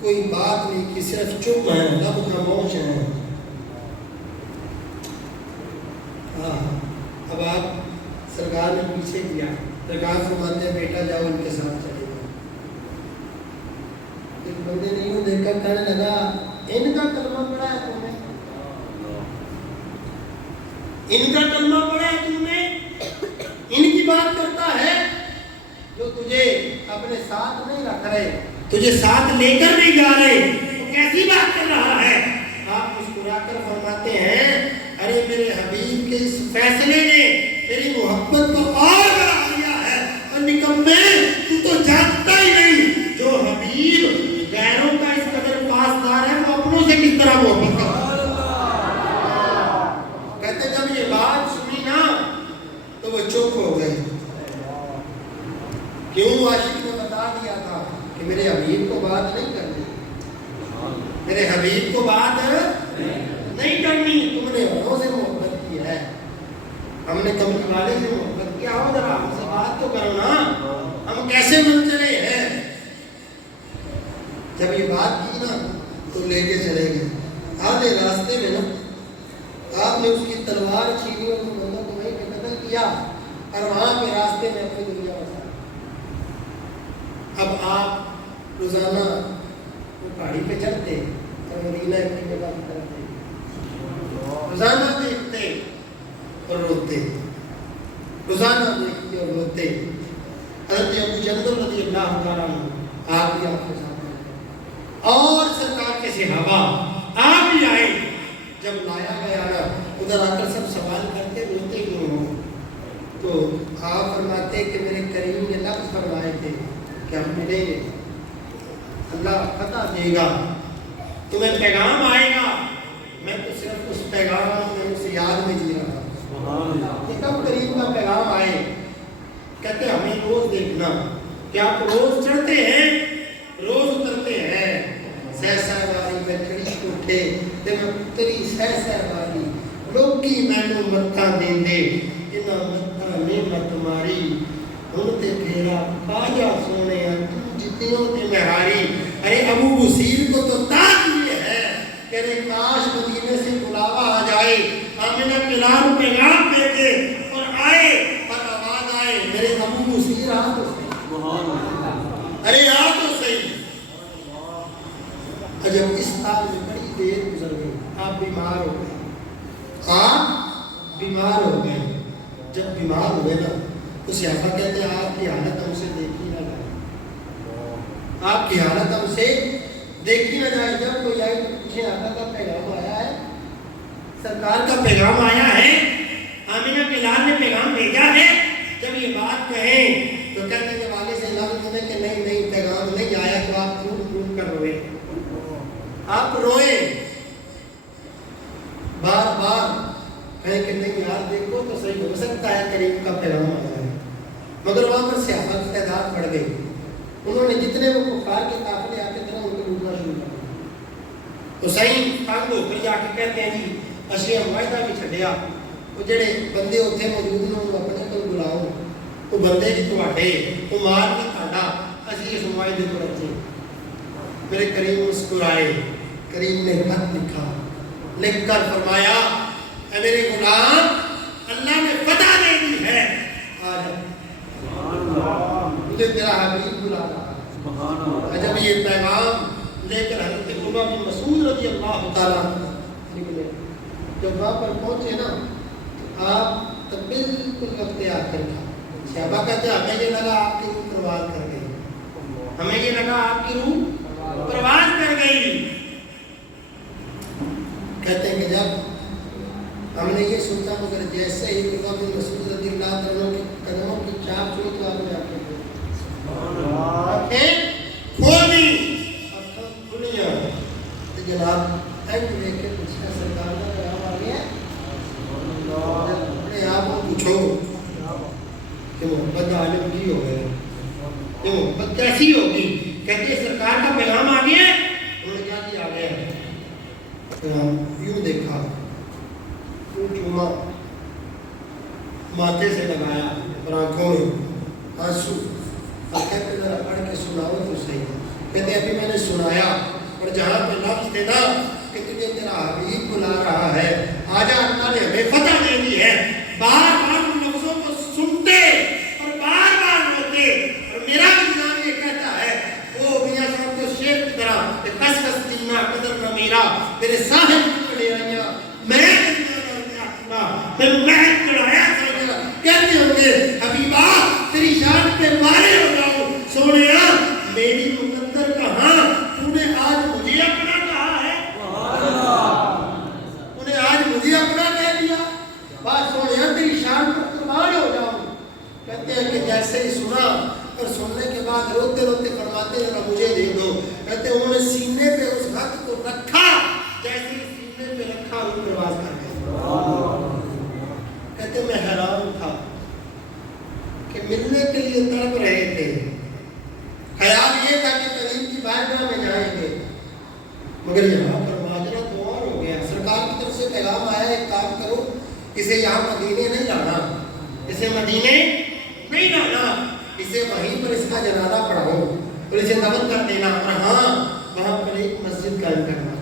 کوئی بات نہیں کی، صرف چپ ہے، لب خاموش ہیں. اب آپ سرکار نے پیچھے کیا، سرکار فرماتے ہیں بیٹا جاؤ ان کے ساتھ چلے جاؤ. ایک بندے نے یوں دیکھا، کہنے لگا ان کا کلمہ پڑھا ہے تم نے، ان کا کلمہ پڑھا ہے تم نے، ان کی بات کرتا ہے جو تجھے اپنے ساتھ نہیں رکھ رہے، تجھے ساتھ لے کر نہیں جا رہے، تو کیسی بات کر رہا ہے. آپ مسکرا کر فرماتے ہیں ارے میرے حبیب کے اس فیصلے نے میری محبت کو اور بڑھا دیا ہے. اور نکمے تو جانتا ہی نہیں، جو حبیب غیروں کا اس قدر پاسدار ہے وہ اپنوں سے کس طرح محبت کرتا ہے. کہتے جب یہ بات سنی نا تو وہ چپ ہو گئے. کیوں؟ عاشق نے بتا دیا تھا کہ میرے حبیب کو بات نہیں کرنی، میرے حبیب کو بات نہیں کرنی. تم نے انہوں سے محبت کی ہے، ہم نے کمل والے سے محبت کیا، ہو ذرا ہم سے بات تو کرو نا، ہم کیسے بن چلے ہیں. جب یہ بات کی نا تو لے کے چلے گئے. آدھے راستے میں نا آپ نے اس کی تلوار چھینی اور اس بندوں کو وہیں پہ قتل کیا، اور وہاں پہ راستے میں اپنی دنیا بسا. اب آپ روزانہ وہ پہاڑی پہ چڑھتے اور مدینہ کی جگہ کی طرف روزانہ دیکھتے اور روتے، روزانہ دیکھتے اور روتے. حضرت ابو جندل رضی اللہ تعالیٰ عنہ آپ بھی آپ کے ساتھ آئے اور سرکار کے صحابہ آپ بھی آئے. جب لایا گیا نا ادھر آ کر سب سوال کرتے روتے کیوں ہو، تو آپ فرماتے کہ میرے کریم نے لفظ فرمائے تھے کہ ہم ملیں گے، اللہ فتح دے گا، تمہیں پیغام آئے گا، میں تو صرف اس پیغام میں اس یاد میں جی رہا ہوں کہ کب کریم کا پیغام آئے. کہتے ہمیں روز دیکھنا کہ آپ روز چڑھتے ہیں روز اترتے ہیں. سہسہ والی میں کھڑی اٹھے تے میں اتری سہسہ والی لوکی مینوں متاں دیندے انہاں متاں نے مت ماری ہن تے پھیرا باجا سونے جتنوں تے مہاری. ارے ابو بصیر کو تو تاج یہ ہے کہ ارے کاش مدینے سے بلاوا آ جائے، آمنہ کلام پیغام دے کے اور آئے اور آواز آئے میرے ابو بصیر آ تو صحیح، ارے آ تو صحیح. جب اس سال میں بڑی دیر گزر گئی، آپ بیمار ہو گئے، آپ بیمار ہو گئے. جب بیمار ہوئے نا تو صحابہ کہتے ہیں آپ کی حالت ہم سے دیکھی نہ جائے، آپ کی حالت ہم سے دیکھی نہ جائے. جب کوئی آئے تو پوچھے آقا کا پیغام آیا ہے، سرکار کا پیغام آیا ہے، آمینہ کے لال نے پیغام بھیجا ہے. جب یہ بات کہیں تو کہتے ہیں کہ والے سے لفظ دیں کہ نہیں نہیں پیغام نہیں آیا، تو آپ پھول پھول کر روئے، آپ روئیں بار بار کہیں کہ نہیں یار دیکھو تو صحیح ہو سکتا ہے کریم کا پیغام آیا ہے. مگر وہاں پر صحابہ کی تعداد بڑھ گئی، انہوں نے جتنے وہ کفار کے قافلے آتے تھے ان کو لوٹنا شروع کر دیا. حسین تنگ ہو کر جا کے کہتے ہیں جی اشیاء معاہدہ بھی چھڈیا، وہ جڑے بندے اتنے موجود نے انہوں اپنے کو بلاؤ، وہ بندے جی تواڈے وہ مار کے تہاڈا اسی اس معاہدے کو رکھے. میرے کریم مسکرائے، کریم نے خط لکھا، لکھ کر فرمایا اے میرے غلام اللہ نے فتح دے دی ہے، آ جا مجھے تیرا حبیب بلا رہا. جب یہ پیغام لے کر حضرت عمر بن مسعود رضی اللہ تعالیٰ نکلے، جب وہاں پر پہنچے نا آپ تب بالکل وقت آخر تھا. صحابہ کہتے ہیں ہمیں یہ لگا آپ کی روح پرواز کر گئی، ہمیں یہ لگا آپ کی روح پرواز کر گئی. کہتے ہیں کہ جب ہم نے یہ سوچا مگر جیسے ہی عمر بن مسعود رضی اللہ تعالیٰ کے قدموں کی چاپ چھوئی تو آپ نے آنکھیں کھول دی، آنکھیں کھلیاں. جناب اینڈ دیکھ کے پوچھا سرکار کا پیغام آ گیا، اپنے آپ کو پوچھو کہ محبت عالم کی ہو گئے، یہ محبت کیسی ہوگی. کہتے ہیں سرکار کا پیغام آ گیا، انہوں نے کیا کیا؟ آ گیا یوں دیکھا، یوں چوما، ماتھے سے لگایا اور آنکھوں میں آنسو، اور کہتے ذرا پڑھ کے سناؤ تو صحیح. کہتے ابھی میں نے سنایا، اور جہاں پہ لفظ تھے نا کہ تجھے تیرا حبیب بلا رہا ہے، آجا اللہ نے ہمیں فتح دے دی ہے۔ بار بار ان لفظوں کو سنتے اور بار بار روتے، اور میرا نظام یہ کہتا ہے وہ میاں صاحب کو شیر کی طرح کہ کس کس دینا قدر نہ میرا، میرے صاحب کو لے آئیا میں پھر محل چڑھایا سوچا کہتے ہوں گے حبیبہ تیری شان پہ مارے ہو جاؤں، سونیا میری مقدر کہاں، تو نے آج مجھے اپنا کہا ہے، تو نے آج مجھے اپنا کہہ دیا، بات سونیا تیری شان پر قربان ہو جاؤں۔ کہتے ہیں کہ جیسے ہی سنا اور سننے کے بعد روتے روتے فرماتے ہیں مجھے دے دو، کہتے ہیں انہوں نے سینے پہ اس حق کو رکھا، جیسے ہی سینے پہ رکھا ان پرواز کر گئے۔ کہتے میں حیران تھا کہ ملنے کے لیے تڑپ رہے تھے، خیال یہ تھا کہ کریم کی بارگاہ میں جائیں گے، مگر یہاں پر ماجرا تو اور ہو گیا۔ سرکار کی طرف سے پیغام آیا ایک کام کرو، اسے یہاں مدینے نہیں لانا، اسے مدینے نہیں لانا، اسے وہیں پر اس کا جنازہ پڑھاؤ اور اسے دفن کر دینا، اور ہاں وہاں پر ایک مسجد قائم کرنا،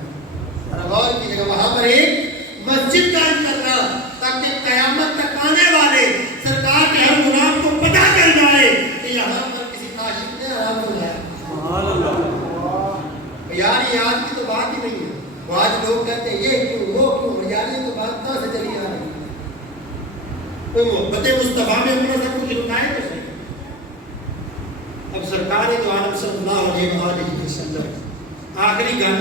اور غور کی جگہ وہاں پر ایک مسجد قائم کرنا، تاکہ قیامت تک آنے والے سرکار کے ہر غلام کو پتہ چل جائے کہ یہاں پر کسی عاشق نے آرام فرمایا۔ یار یہ آج کی تو بات ہی نہیں ہے، وہ آج لوگ کہتے ہیں یہ کیوں وہ کیوں، یار یہ تو بات کہاں سے چلی آ رہی ہے؟ کوئی محبت مصطفیٰ میں اپنا سب کچھ لٹائے تو صحیح۔ اب سرکار دو عالم صلی اللہ علیہ وسلم آخری گل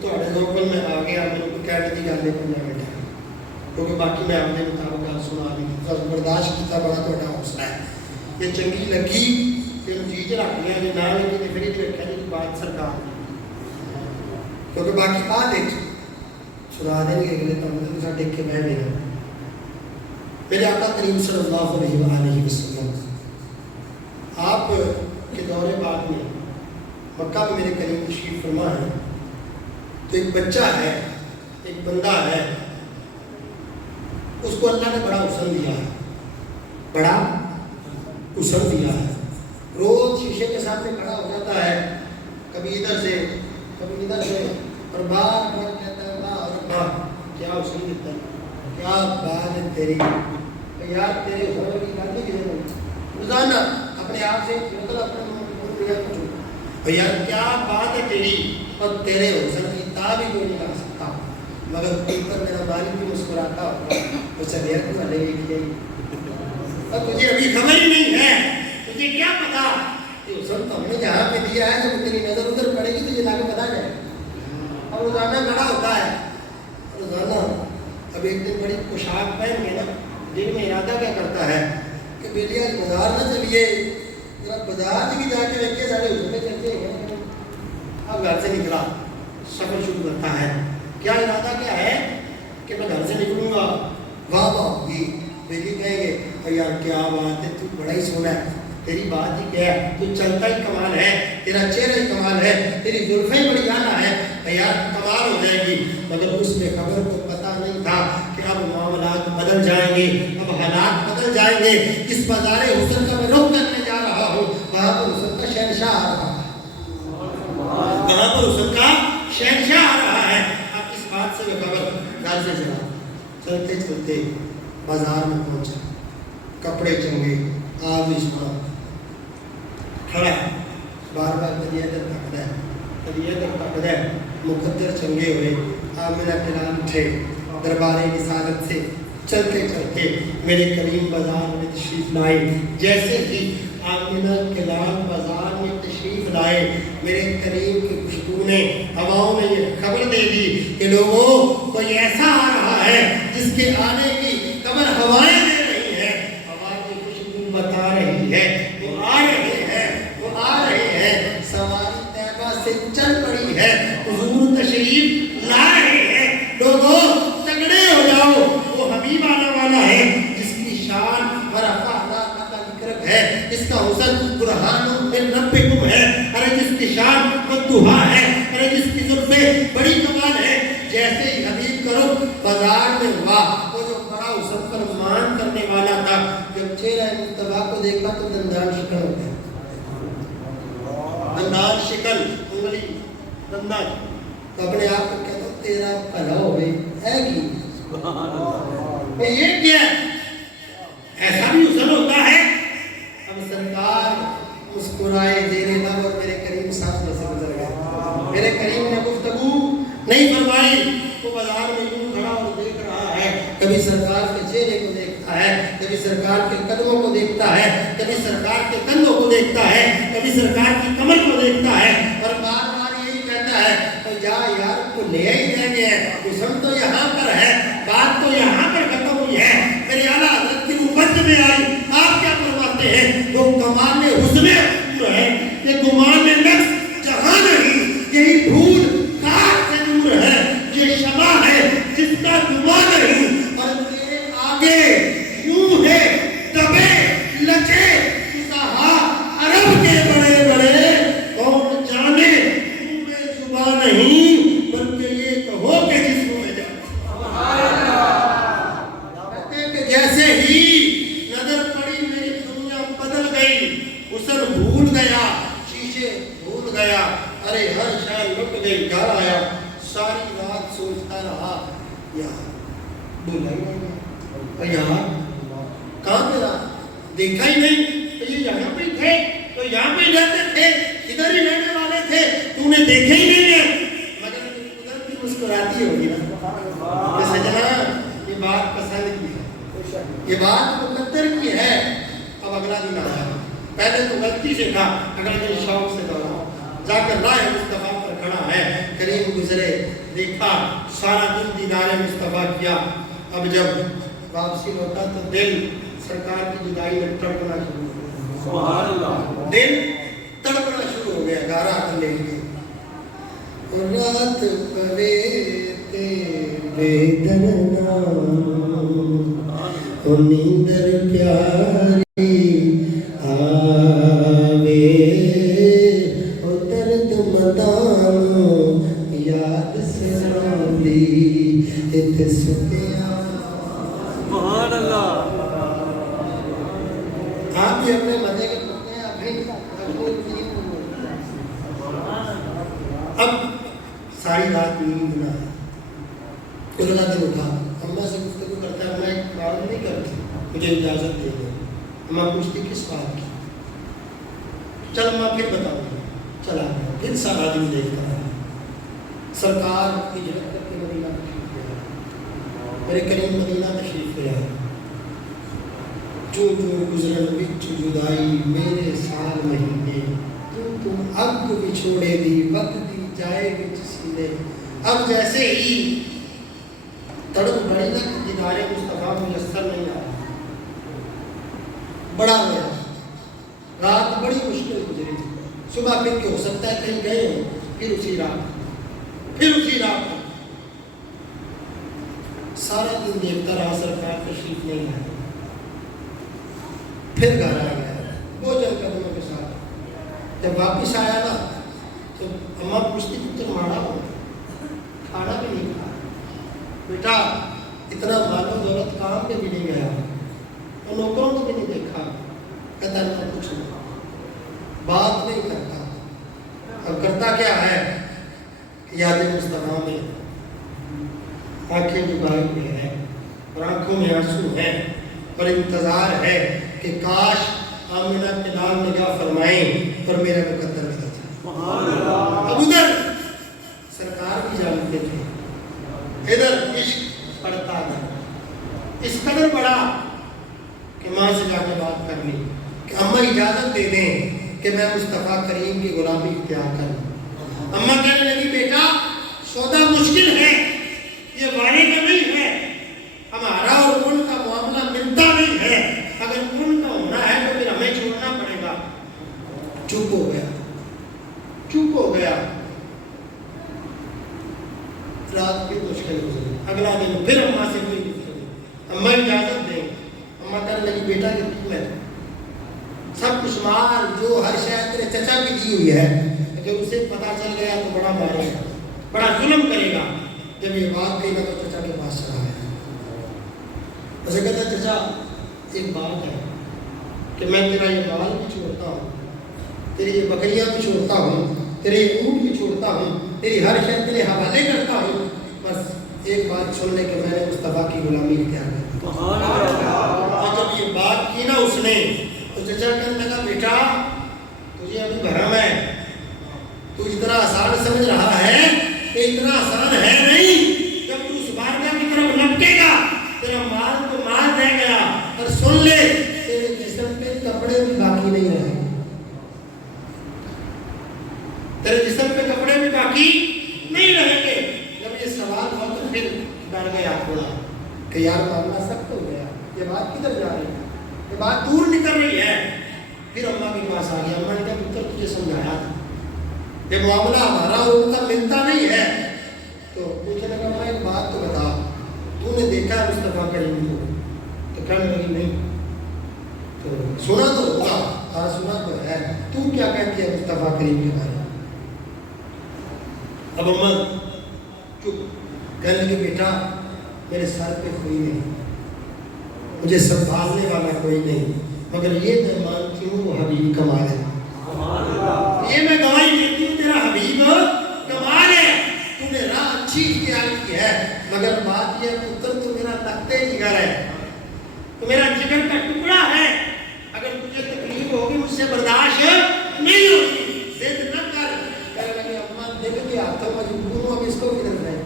تو لوگوں میں آ گیا، میرے کو کہنے کی گل نہیں کرنا بیٹا، کیونکہ باقی میں اپنے مطابق سنا نہیں برداشت کیا، بڑا تھوڑا حوصلہ ہے، یہ چنگی لگی کہ چیز رکھ لیا، جو نہ لگی تو پھر یہ رکھا جی بات سرکار، کیونکہ باقی بات ایک سنا دیں گے اگلے تم سے دیکھ کے میں لینا۔ میرے آقا کریم صلی اللہ علیہ وسلم آپ کے دور بعد میں مکہ میں میرے کریم تشریف فرما ہے، تو ایک بچہ ہے، ایک بندہ ہے، اس کو اللہ نے بڑا حسن دیا ہے، بڑا حسن دیا ہے، روز شیشے کے سامنے کھڑا ہو جاتا ہے، کبھی ادھر سے کبھی ادھر سے، اور بار بار کہتا ہے واہ کیا حسن دیتا ہے، کیا بات ہے تیری، یار تیرے حسن کی بات نہیں، روزانہ اپنے آپ سے مطلب اپنے یار کیا بات ہے تیری، اور تیرے حسن کی تاب ہی کوئی نہیں لا سکتا، مگر اوپر میرا مالک بھی مسکراتا ہوتا ہے، اسے دیر کو لے گی اور تجھے ابھی خبر ہی نہیں ہے، تجھے کیا پتا کہ حسن تو ہم نے جہاں پہ دیا ہے، جب تیری نظر ادھر پڑے گی تجھے لا کے پتا جائے، اور روزانہ کھڑا ہوتا ہے، روزانہ اب ایک دن بڑی پوشاک پہن کے نا دل میں ارادہ کیا کرتا ہے کہ بیٹی آج بازار نہ چلیے، ذرا بازار بھی جا کے رکھے سارے حسن میں چلتے ہیں۔ اب گھر سے نکلا، سفر شروع کرتا ہے، کیا ارادہ کیا ہے کہ میں گھر سے نکلوں گا، واہ واہ یہ بیٹی کہیں گے اور یار کیا بات ہے، تو بڑا ہی سونا ہے، تیری بات ہی کیا ہے، تو چلتا ہی کمال ہے، تیرا چہرہ ہی کمال ہے، تیری زلفیں ہی بڑی اعلیٰ ہے، یار کمال ہو جائے گی، مگر اس میں خبر کو پتا نہیں تھا کہ اب معاملات بدل جائیں گے، اب حالات بدل جائیں گے، اس بازار حسن کا میں رخ کرنے جا رہا ہوں، وہاں پر حسن کا شہنشاہ آ رہا ہے، وہاں پر حسن کا شہنشاہ آ رہا ہے۔ اب اس بات سے میں خبر گھر سے چلا، چلتے چلتے بازار میں پہنچا، کپڑے چنگے، آپ اس پر کھڑا ہے، بار بار کبھی ادھر تکتا ہے، کبھی ادھر تکتا ہے، مقدر چنگے ہوئے، آپ میرا کلام اٹھے، دربار رسالت سے چلتے چلتے میرے کریم بازار میں تشریف لائے، جیسے ہی آمینہ کلام بازار میں تشریف لائے، میرے کریم کی خوشبو نے ہواؤں میں یہ خبر دے دی کہ لوگوں کوئی ایسا آ رہا ہے جس کے آنے کی خبر ہوائیں دے رہی ہے، ہوا کی خوشبو بتا رہی ہے، وہ آ رہے ہیں، وہ آ رہے ہیں، سواری طیبہ سے چل پڑی ہے، حضور تشریف لا رہے ہیں، لوگوں تگڑے ہو جاؤ، وہ حبیب آنے والا ہے جس کی شان ورفعنا کا ذکر ہے، جس کا حسن برہان من ربکم ہے، ارے جس کی شان والضحیٰ ہے، ارے جس کی زلفیں بڑی کمال ہے، جیسے ہی حبیب کرو بازار میں ہوا، وہ جو بڑا حسن پر مان کرنے والا تھا، جب چہرہ مصطفیٰ کو دیکھا تو دندان شکن ہو گیا، دندان شکن بندہ تو اپنے آپ کو کہتا ہوں تیرا بھلا ہوئے ہے کی یہ کیا ایسا بھی حسن ہوتا ہے. اب سرکار مسکرائے زیر لب اور میرے کریم صاحب سے گزر گئے. میرے کریم نے گفتگو نہیں فرمائی. وہ بازار میں یوں کھڑا اور دیکھ رہا ہے, کبھی سرکار کے چہرے کو دیکھتا ہے, کبھی سرکار کے قدموں کو دیکھتا ہے, کبھی سرکار کے کندھوں کو دیکھتا ہے, کبھی سرکار کی کمر کو دیکھتا ہے اور بار بار یہی کہتا ہے تو جا یار کو لے ہی رہ گیا ہے. حسن تو یہاں پر ہے, بات تو یہاں پر ختم ہوئی ہے. میرے اعلیٰ حضرت کی نبوت میں آئی. آپ کیا فرماتے ہیں؟ جو کمال حسن ہے یہ گمان نفس جہاں نہیں, یہی دھول کاٹ سے دور ہے, یہ شمع ہے جس کا گمان نہیں, اور تیرے آگے یوں ہے دبے لچے فصحا عرب کے بڑے بڑے, کون جانے منہ میں زبان نہیں بلکہ یہ کہو کہ جسم میں جانے. کہتے ہیں کہ جیسے ہی نظر پڑی میری دنیا بدل گئی, حسن بھول گیا, شیشے بھول گیا, ارے ہر شے لٹ گئی. گھر آیا ساری رات سوچتا رہا یار بولا ہی نہیں, یار کہاں گیا, دیکھا ہی نہیں, تو یہ یہاں پہ تھے, تو یہاں پہ رہتے تھے, ادھر ہی رہنے والے تھے, تو نے دیکھے ہی نہیں ہے. مگر ادھر بھی مسکراتی ہوگی نا کہ سجنا یہ بات پسند کی ہے, یہ بات مقدر کی ہے. اب اگلا دن آیا, پہلے تو غلطی سے تھا, اگلا دن شوق سے دوڑا جا کر راہ مصطفیٰ پر کھڑا ہے. کریم گزرے, دیکھا, سارا دن دیدار مصطفیٰ کیا. اب جب واپسی ہوتا تو دل سرکار کی جدائی میں تڑپنا شروع ہو گیا. سبحان اللہ, دل تڑپنا شروع ہو گیا. گارا کر لے گئے رات پوے تے درنا نیندر پیاری آوے, او درد مدانو یاد سراندی ات ستیا. سبحان اللہ. آپ بھی اپنے مزے کے پڑھتے ہیں, اب ساری رات نیند نہ آئی. اگلا دن اٹھا, اماں سے گفتگو کرتا ہے, میں ایک کام نہیں کرتی, مجھے اجازت دے دیں. اماں پوچھتی کس بات کی؟ چل اماں پھر بتاؤں گی. چلا گیا, پھر سارا دن دیکھتا ہے. سرکار ہجرت کر کے مدینہ تشریف لے آئے. میرے کریم مدینہ تشریف لے آئے. جو گزرن وچ جدائی میرے سال مہینے, تم اب بچھوڑے دی وقت دی جائے وچ سینے. اب جیسے ہی تڑپ بڑی نا کہ دیدار مصطفیٰ میسر نہیں آ رہا, بڑا ہوا, رات بڑی مشکل گزری. صبح پھر کہ ہو سکتا ہے کہیں گئے ہوں, پھر اسی رات سارا دن دیکھتا رہا, سرکار تشریف نہیں آئے. پھر گھر آ گیا بوجھل قدموں کے ساتھ. جب واپس آیا نا تو اماں پوچھتی پتر مارا ہو, کھانا بھی نہیں کھا. بیٹا اتنا مال و دولت کام پہ بھی نہیں گیا, اور نوکروں کو بھی نہیں دیکھا. کہتا ہے کچھ نہیں, بات نہیں کرتا. اب کرتا کیا ہے, یاد مصطفیٰ میں آنکھیں ڈبائی ہوئی ہیں اور آنکھوں میں آنسو ہیں, اور انتظار ہے کہ کاش آمنہ کے لال نگاہ فرمائیں اور میرا مقدر بدل جائے. اب ادھر سرکار بھی جانتے تھے, ادھر عشق پڑتا ہے. اس قدر بڑا کہ ماں سے جا کے بات کرنی کہ اماں اجازت دے دیں کہ میں مصطفیٰ کریم کی غلامی اختیار کروں. اماں کہنے لگی بیٹا سودا مشکل ہے, یہ وعدے کا نہیں ہے, ہمارا اور ان کا معاملہ ملتا نہیں ہے. اگر ان کا ہونا ہے تو پھر ہمیں چھوڑنا پڑے گا. چپ ہو گیا. رات بھی مشکل گزری. اگلا دن پھر اماں سے کوئی گفتگو, اماں اجازت دیں. اماں کہنے لگی بیٹا کہ تم ہے سب کچھ مال جو ہر شاید تیرے چچا کی دی ہوئی ہے, اگر اسے پتا چل گیا تو بڑا مارے گا, بڑا ظلم کرے گا. جب یہ بات کہی نا تو چچا کے پاس چلا گیا. اسے کہتا ہے چچا ایک بات ہے کہ میں تیرا یہ مال بھی چھوڑتا ہوں, تیری یہ بکریاں بھی چھوڑتا ہوں, تیرے یہ اونٹ بھی چھوڑتا ہوں, تیری ہر شے تیرے حوالے کرتا ہوں، بس ایک بات سن لے کہ میں نے مصطفیٰ کی غلامی اختیار کی۔ اور جب یہ بات کی نا اس نے تو چچا کہنے لگا بیٹا تجھے ابھی بھرم ہے، تو اتنا آسان سمجھ رہا ہے کہ اتنا آسان ہے نہیں، جب تو اس بارگاہ کی طرف لپکے گا تیرا مال تو مال رہ گیا، اور سن لے تیرے جسم پہ کپڑے بھی باقی نہیں رہے، تیرے جسم پہ کپڑے بھی باقی نہیں رہیں گے۔ جب یہ سوال ہوا تو پھر ڈر گیا تھوڑا کہ یار معاملہ سخت ہو گیا، یہ بات کدھر جا رہی ہے، یہ بات دور نکل رہی ہے۔ پھر اماں کے پاس آ گیا، اماں نے کہا پتر تجھے سمجھایا تھا، یہ معاملہ ہمارا اور ان کا ملتا نہیں ہے۔ تو پوچھنے لگا میں ایک بات تو بتا، تو نے دیکھا ہے مصطفیٰ کریم کو؟ تو کہنے لگی نہیں۔ تو سنا تو ہوگا، ہاں سنا تو ہے، تو کیا کہتی ہے مصطفیٰ کریم کے بارے میں؟ اب اماں چپ، کہنے لگی بیٹا میرے سر پہ کوئی نہیں، مجھے سنبھالنے والا کوئی نہیں، مگر یہ میں مانتی ہوں وہ حبیب کمال ہے، یہ میں گواہی دیتی ہوں تیرا حبیب کمال ہے، تو نے راہ اچھی اختیار کی ہے، مگر بات یہ پتر تو میرا تختے جگر ہے، تو میرا جگر کا ٹکڑا ہے، اگر تجھے تکلیف ہوگی مجھ سے برداشت نہیں ہوگی، ضد نہ کر۔ کہنے لگے اماں دیکھ کے آتا مجبور ہوں، اب اس کو کدھر جائیں،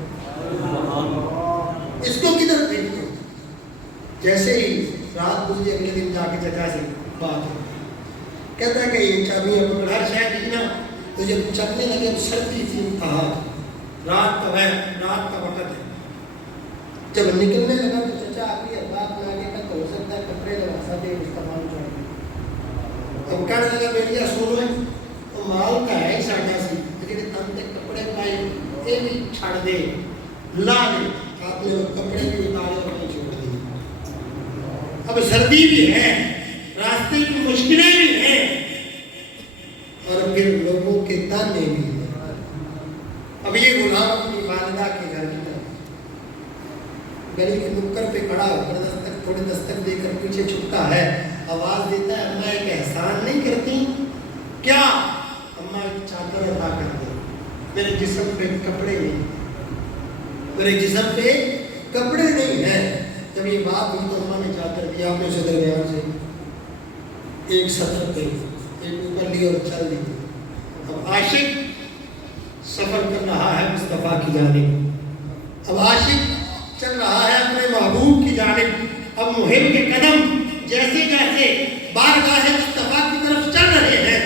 اس کو کدھر بھیجوں؟ جیسے ہی رات گزری اگلے دن جا کے چچا سے بات ہے، کہتا ہے کہ یہ چابیاں پکڑ، ہر شاید دیکھنا تو جب چلنے لگے اب سردی تھی، کہا رات کا وقت ہے، جب نکلنے لگا تو چچا آگے بات میں آگے کا تو ہو سکتا ہے کپڑے لباسا دے استعمال کر، اب کہنے لگا بیٹیا سنو تو مال کا ہے ساڑھا سی، لیکن تم تک کپڑے پائے یہ بھی چھڑ دے لا دے، آپ نے کپڑے بھی اتارے اور نہیں چھوڑ دی، اب سردی بھی ہے، راستے کی مشکلیں بھی ہیں، اور پھر لوگوں کے تانے بھی ہیں۔ اب یہ غلام اپنی والدہ کے گھر کی طرف گلی کے نکر پہ کھڑا ہو کر دستک تھوڑی دستک دے کر پیچھے چھپتا ہے، آواز دیتا ہے اماں ایک احسان نہیں کرتی؟ کیا؟ اماں ایک چادر عطا کر دے، میرے جسم پہ کپڑے نہیں، میرے جسم پہ کپڑے نہیں ہیں۔ جب یہ بات ہوئی تو اماں نے چادر دیا، آپ نے اسے درمیان سے ایک سطر پہ ایک اوپر لی اور چل دی۔ اب عاشق سفر کر رہا ہے مصطفیٰ کی جانب، اب عاشق چل رہا ہے اپنے محبوب کی جانب، اب محب کے قدم جیسے جیسے بارگاہ مصطفیٰ کی طرف چل رہے ہیں،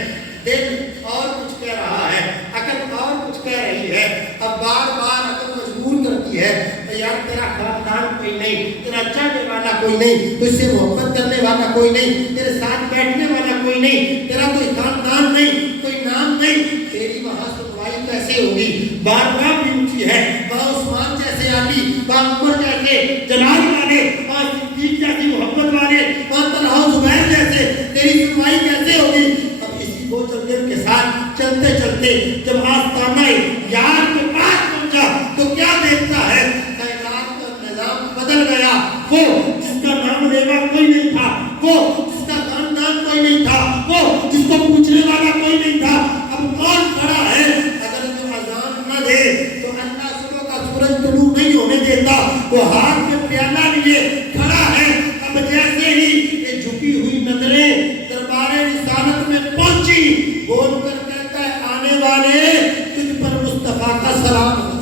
دل اور کچھ کہہ رہا ہے، عقل اور کچھ کہہ رہی ہے، اب بار بار عقل مجبور کرتی ہے یار تیرا خاندان کوئی نہیں، تیرا چاہنے والا کوئی نہیں، تجھ سے محبت کرنے والا کوئی نہیں، تیرے ساتھ بیٹھنے والا کوئی نہیں، تیرا کوئی خاندان نہیں، کوئی نام نہیں، تیری وہاں سنوائی کیسے ہوگی؟ بارگاہ بھی اونچی ہے، وہاں عثمان جیسے علی، وہاں عمر جیسے جلال والے، وہاں صدیق جیسی محبت والے، وہاں طلحہ زبیر جیسے، تیری سنوائی کیسے ہوگی؟ اب اسی بوجھ دل کے ساتھ چلتے چلتے جب آستانہ یار کے پاس پہنچا تو کیا دیکھتا ہے؟ کائنات کا نظام بدل گیا، وہ جس کا نام لیوا کوئی نہیں تھا، وہ جس کا خاندان کوئی نہیں تھا، وہ جس کو پوچھنے والا کوئی نہیں تھا، اب کون کھڑا ہے؟ اگر جو اذان نہ دے تو اللہ صبح کا سورج طلوع نہیں ہونے دیتا، وہ ہاتھ میں پیالہ لیے کھڑا ہے، اب جیسے ہی یہ جھکی ہوئی نظریں دربار رسالت میں پہنچی، بول کر کہتا ہے آنے والے تجھ پر مصطفیٰ کا سلام ہو،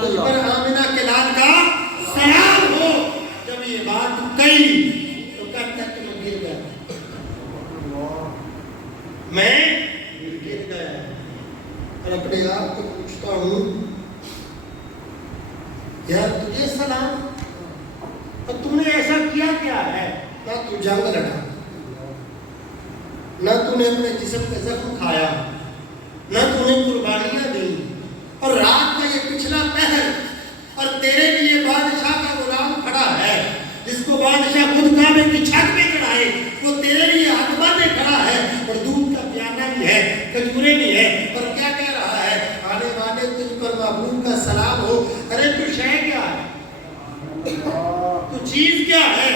تجھ پر آمنہ کے لال کا سلام ہو۔ جب یہ بات کہی تو کہتا کہ میں گر گیا، میں گر گیا، اور اپنے آپ کو پوچھتا ہوں یار تجھے سلام، اور تم نے ایسا کیا کیا ہے؟ نہ تو جنگ لڑا، نہ تو نے اپنے جسم پہ زخم کھایا، نہ تو نے قربانیاں دی، اور رات کا یہ پچھلا پہر، اور تیرے لیے بادشاہ کا غلام کھڑا ہے جس کو بادشاہ خود کعبے کی چھت پہ چڑھائے، وہ تیرے لیے ہاتھ باندھے کھڑا ہے، اور دودھ کا پیالہ بھی ہے، کھجوریں بھی ہے، اور کیا کہہ رہا ہے؟ آنے والے تجھ پر محبوب کا سلام ہو۔ ارے تو شے کیا ہے؟ تو چیز کیا ہے؟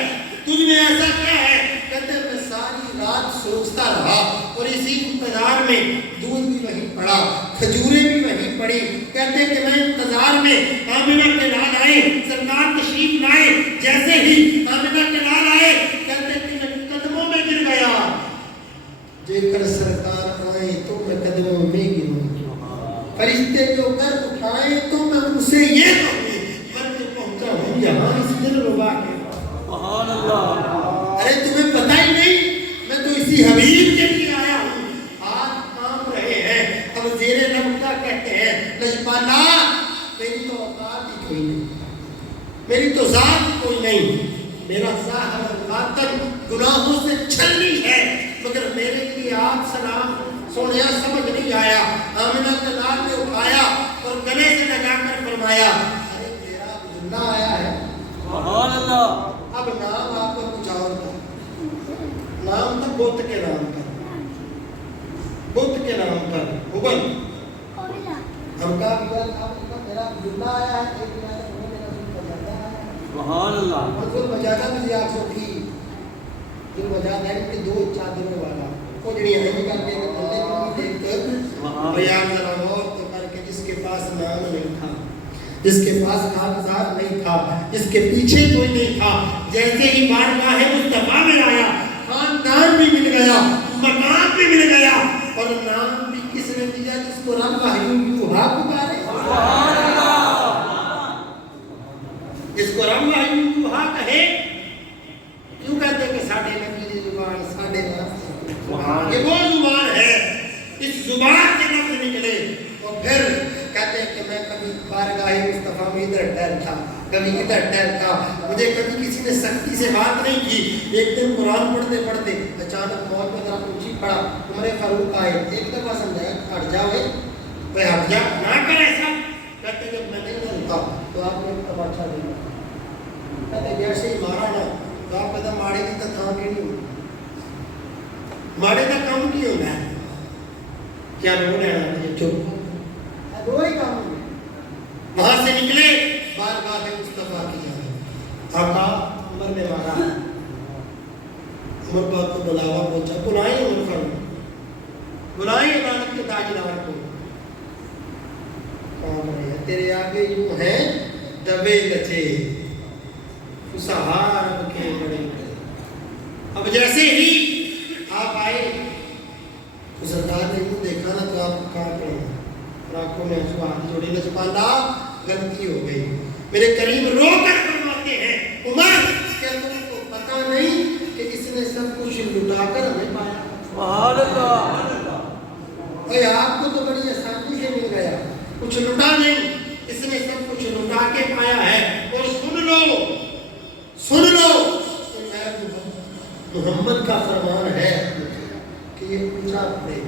تجھ میں ایسا کیا ہے؟ کہتے میں ساری رات سوچتا رہا اور اسی انتظار میں دودھ بھی وہیں پڑا، کھجوریں بھی وہیں پڑی. کہتے کہ میں انتظار میں آمنہ کے لال آئے، سرکار تشریف لائے. جیسے ہی آمنہ کے لال آئے کہتے کہ میں قدموں میں گر گیا. جے کر سرکار آئے تو میں قدموں میں گروں. فرشتے جو کر اٹھائے تو میں ان سے یہ کہوں میں پہنچا ہوں یہاں اس دل ربا کے. سبحان اللہ. ارے تمہیں پتہ ہی نہیں میں تو اسی حبیب کے لیے آیا ہوں. آج کام رہے ہیں اب زیر لب کیا کہتے ہیں لجپالا میری تو اوقات ہی کوئی نہیں، میری تو ذات کوئی نہیں. میرا ظاہر باطن گناہوں سے چھلنی ہے، مگر میرے لیے آپ سلام سونیا سمجھ نہیں آیا. آمنہ کے لال نے اٹھایا اور گلے سے لگا کر فرمایا ارے میرا عبداللہ آیا ہے. سبحان اللہ. اب نام آپ کو کچھ اور تھا، نام تھا بت کے نام پر، بت کے نام پر حبل. ہم کا میرا عبداللہ آیا ہے. ایک سبحان اللہ. ذل مجاجہ بھی آپ سے تھی. ذل مجاجہ ہے کہ دو چادروں والا وہ جڑی ہے کر کے اللہ کی دیکھ کر بیان ذرا غور تو کر کے جس کے پاس نام نہیں تھا، جس کے پاس کاغذات نہیں تھا، جس کے پیچھے کوئی نہیں تھا، جیسے ہی بارگاہ مصطفیٰ میں آیا خاندان بھی مل گیا، مقام بھی مل گیا اور نام بھی کس نے دیا جس کو رب وحی یوحا پکارے. سبحان اللہ. جس کو رب وحی یوحا کہے. کیوں کہتے ہیں کہ ساڑھے نبی دی زبان ساڑھے نبی، یہ وہ زبان ہے اس زبان کے لفظ نکلے. اور پھر کہتے ہیں کہ میں کبھی بارگاہ مصطفیٰ میں ادھر ٹہلتا کبھی ادھر ٹہلتا. مجھے کبھی کسی نے سختی سے بات نہیں کی. ایک دن قرآن پڑھتے پڑھتے اچانک موت میں ذرا اونچی پڑا. عمر فاروق آئے، ایک دفعہ سمجھایا ہٹ جا بھائی ہٹ جا نہ کر ایسا. کہتے جب میں نہیں ملتا تو آپ نے تماچا دیا. کہتے جیسے ہی مارا نا تو آپ کہتا ماڑے کی تو تھام کی نہیں ہوئی، ماڑے کا کام کی ہونا ہے کیا رو لینا ہے چپ دو ہی کام ہوئے. وہاں سے نکلے بارگاہ مصطفیٰ کی جانب. آقا عمر نے مارا. عمر پاک کو بلاوا پہنچا. بلائیں عمر فاروق، بلائیں عدالت کے تاجدار کو. کام رہے ہیں تیرے آگے یوں ہیں دبے لچے فسہار کے بڑے. اب جیسے ہی آپ آئے تو سرکار نے یوں دیکھا نا تو آپ کہاں پڑے آنکھوں میں آنسو ہاتھ جوڑے. لجپالا غلطی ہو گئی. میرے کریم رو کر فرماتے ہیں عمر کیا تم کو پتہ نہیں کہ اس نے سب کچھ لٹا کر ہمیں پایا. سبحان اللہ. اے آپ کو تو بڑی آسانی سے مل گیا، کچھ لٹا نہیں، اس نے سب کچھ لٹا کے پایا ہے. اور سن لو سن لو محمد کا فرمان ہے کہ یہ اونچا پڑے،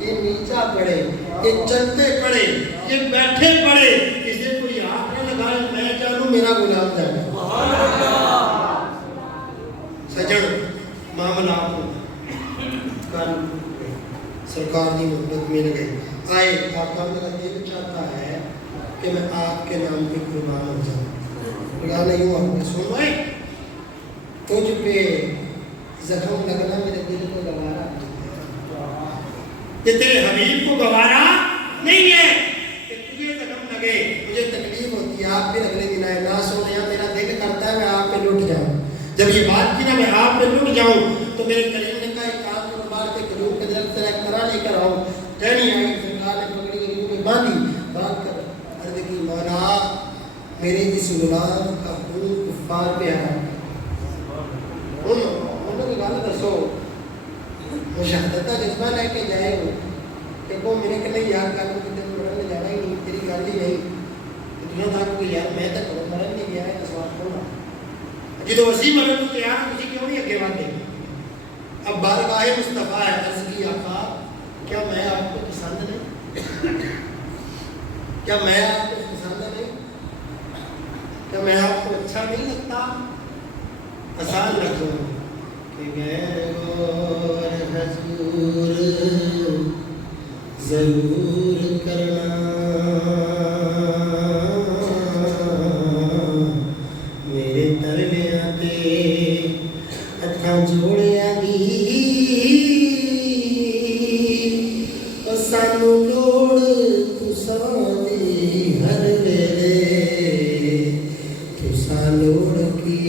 یہ نیچا پڑے، یہ چلتے پڑے، یہ بیٹھے پڑے، اسے کوئی ہاتھ نہ لگائے. میں جانوں میرا غلام ہے. سبحان اللہ. سجن معاملات سرکار کی محبت مل گئی. آئے آقا میرا دل چاہتا ہے کہ میں آپ کے نام پہ قربان ہو جاؤں. قرآن یوں آپ نے سنوائے تجھ پہ زخم لگنا میرے دل کو گوارا کہ تیرے حبیب کو گوارا نہیں ہے کہ تجھے زخم لگے. مجھے تکلیف ہوتی ہے. آپ پھر اگلے دن آئے نہ سونے میرا دل کرتا ہے میں آپ پہ لٹ جاؤں. جب یہ بات کی نا میں آپ پہ لٹ جاؤں تو میرے کریم نے کہا ایک کام کو مار کے کھجور کے درخت سے ایک طرح لے کر آؤں. ٹہنی آئی سرکار نے پکڑی کھجور میں باندھی باندھ کر عرض کی مولا میرے اس غلام کا خون کفار پہ حرام. انہوں نے گانا دسو مشاہدتہ جذبہ لے کے جائے ہو کہ وہ میرے کلے یاد کر کے تم مرنے جانا ہی نہیں، تیری گل ہی نہیں. دنیا تھا کہ یار میں تک مرن نہیں گیا ہے سوال ہونا جدو وسیع مرن کو تیار مجھے کیوں نہیں اگے بات دیں. اب بارگاہ مصطفیٰ ہے. عرض کی آقا کیا میں آپ کو پسند نہیں، کیا میں آپ کو پسند نہیں، کیا میں آپ کو اچھا نہیں لگتا. آسان لفظوں کہ غیر حضور ضرور کرنا میرے ترلیاں تے ہتھاں جوڑیاں دی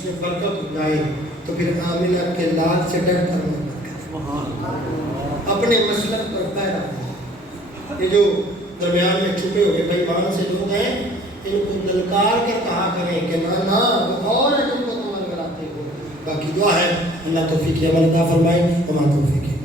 اس میں برکت ہو جائے تو پھر آمنہ کے لال سے ڈر کر محبت کر، سبحان اللہ، اپنے مسلک پر پیرا ہو۔ یہ جو درمیان میں چھپے ہوئے بےمان سے لوگ ہیں، ان کو دلکار کے کہا کریں کہ نہ نہ وہ اور ہے جن کو تم لگاتے ہو۔ باقی دعا ہے اللہ توفیق عمل عطا فرمائے، وما توفیق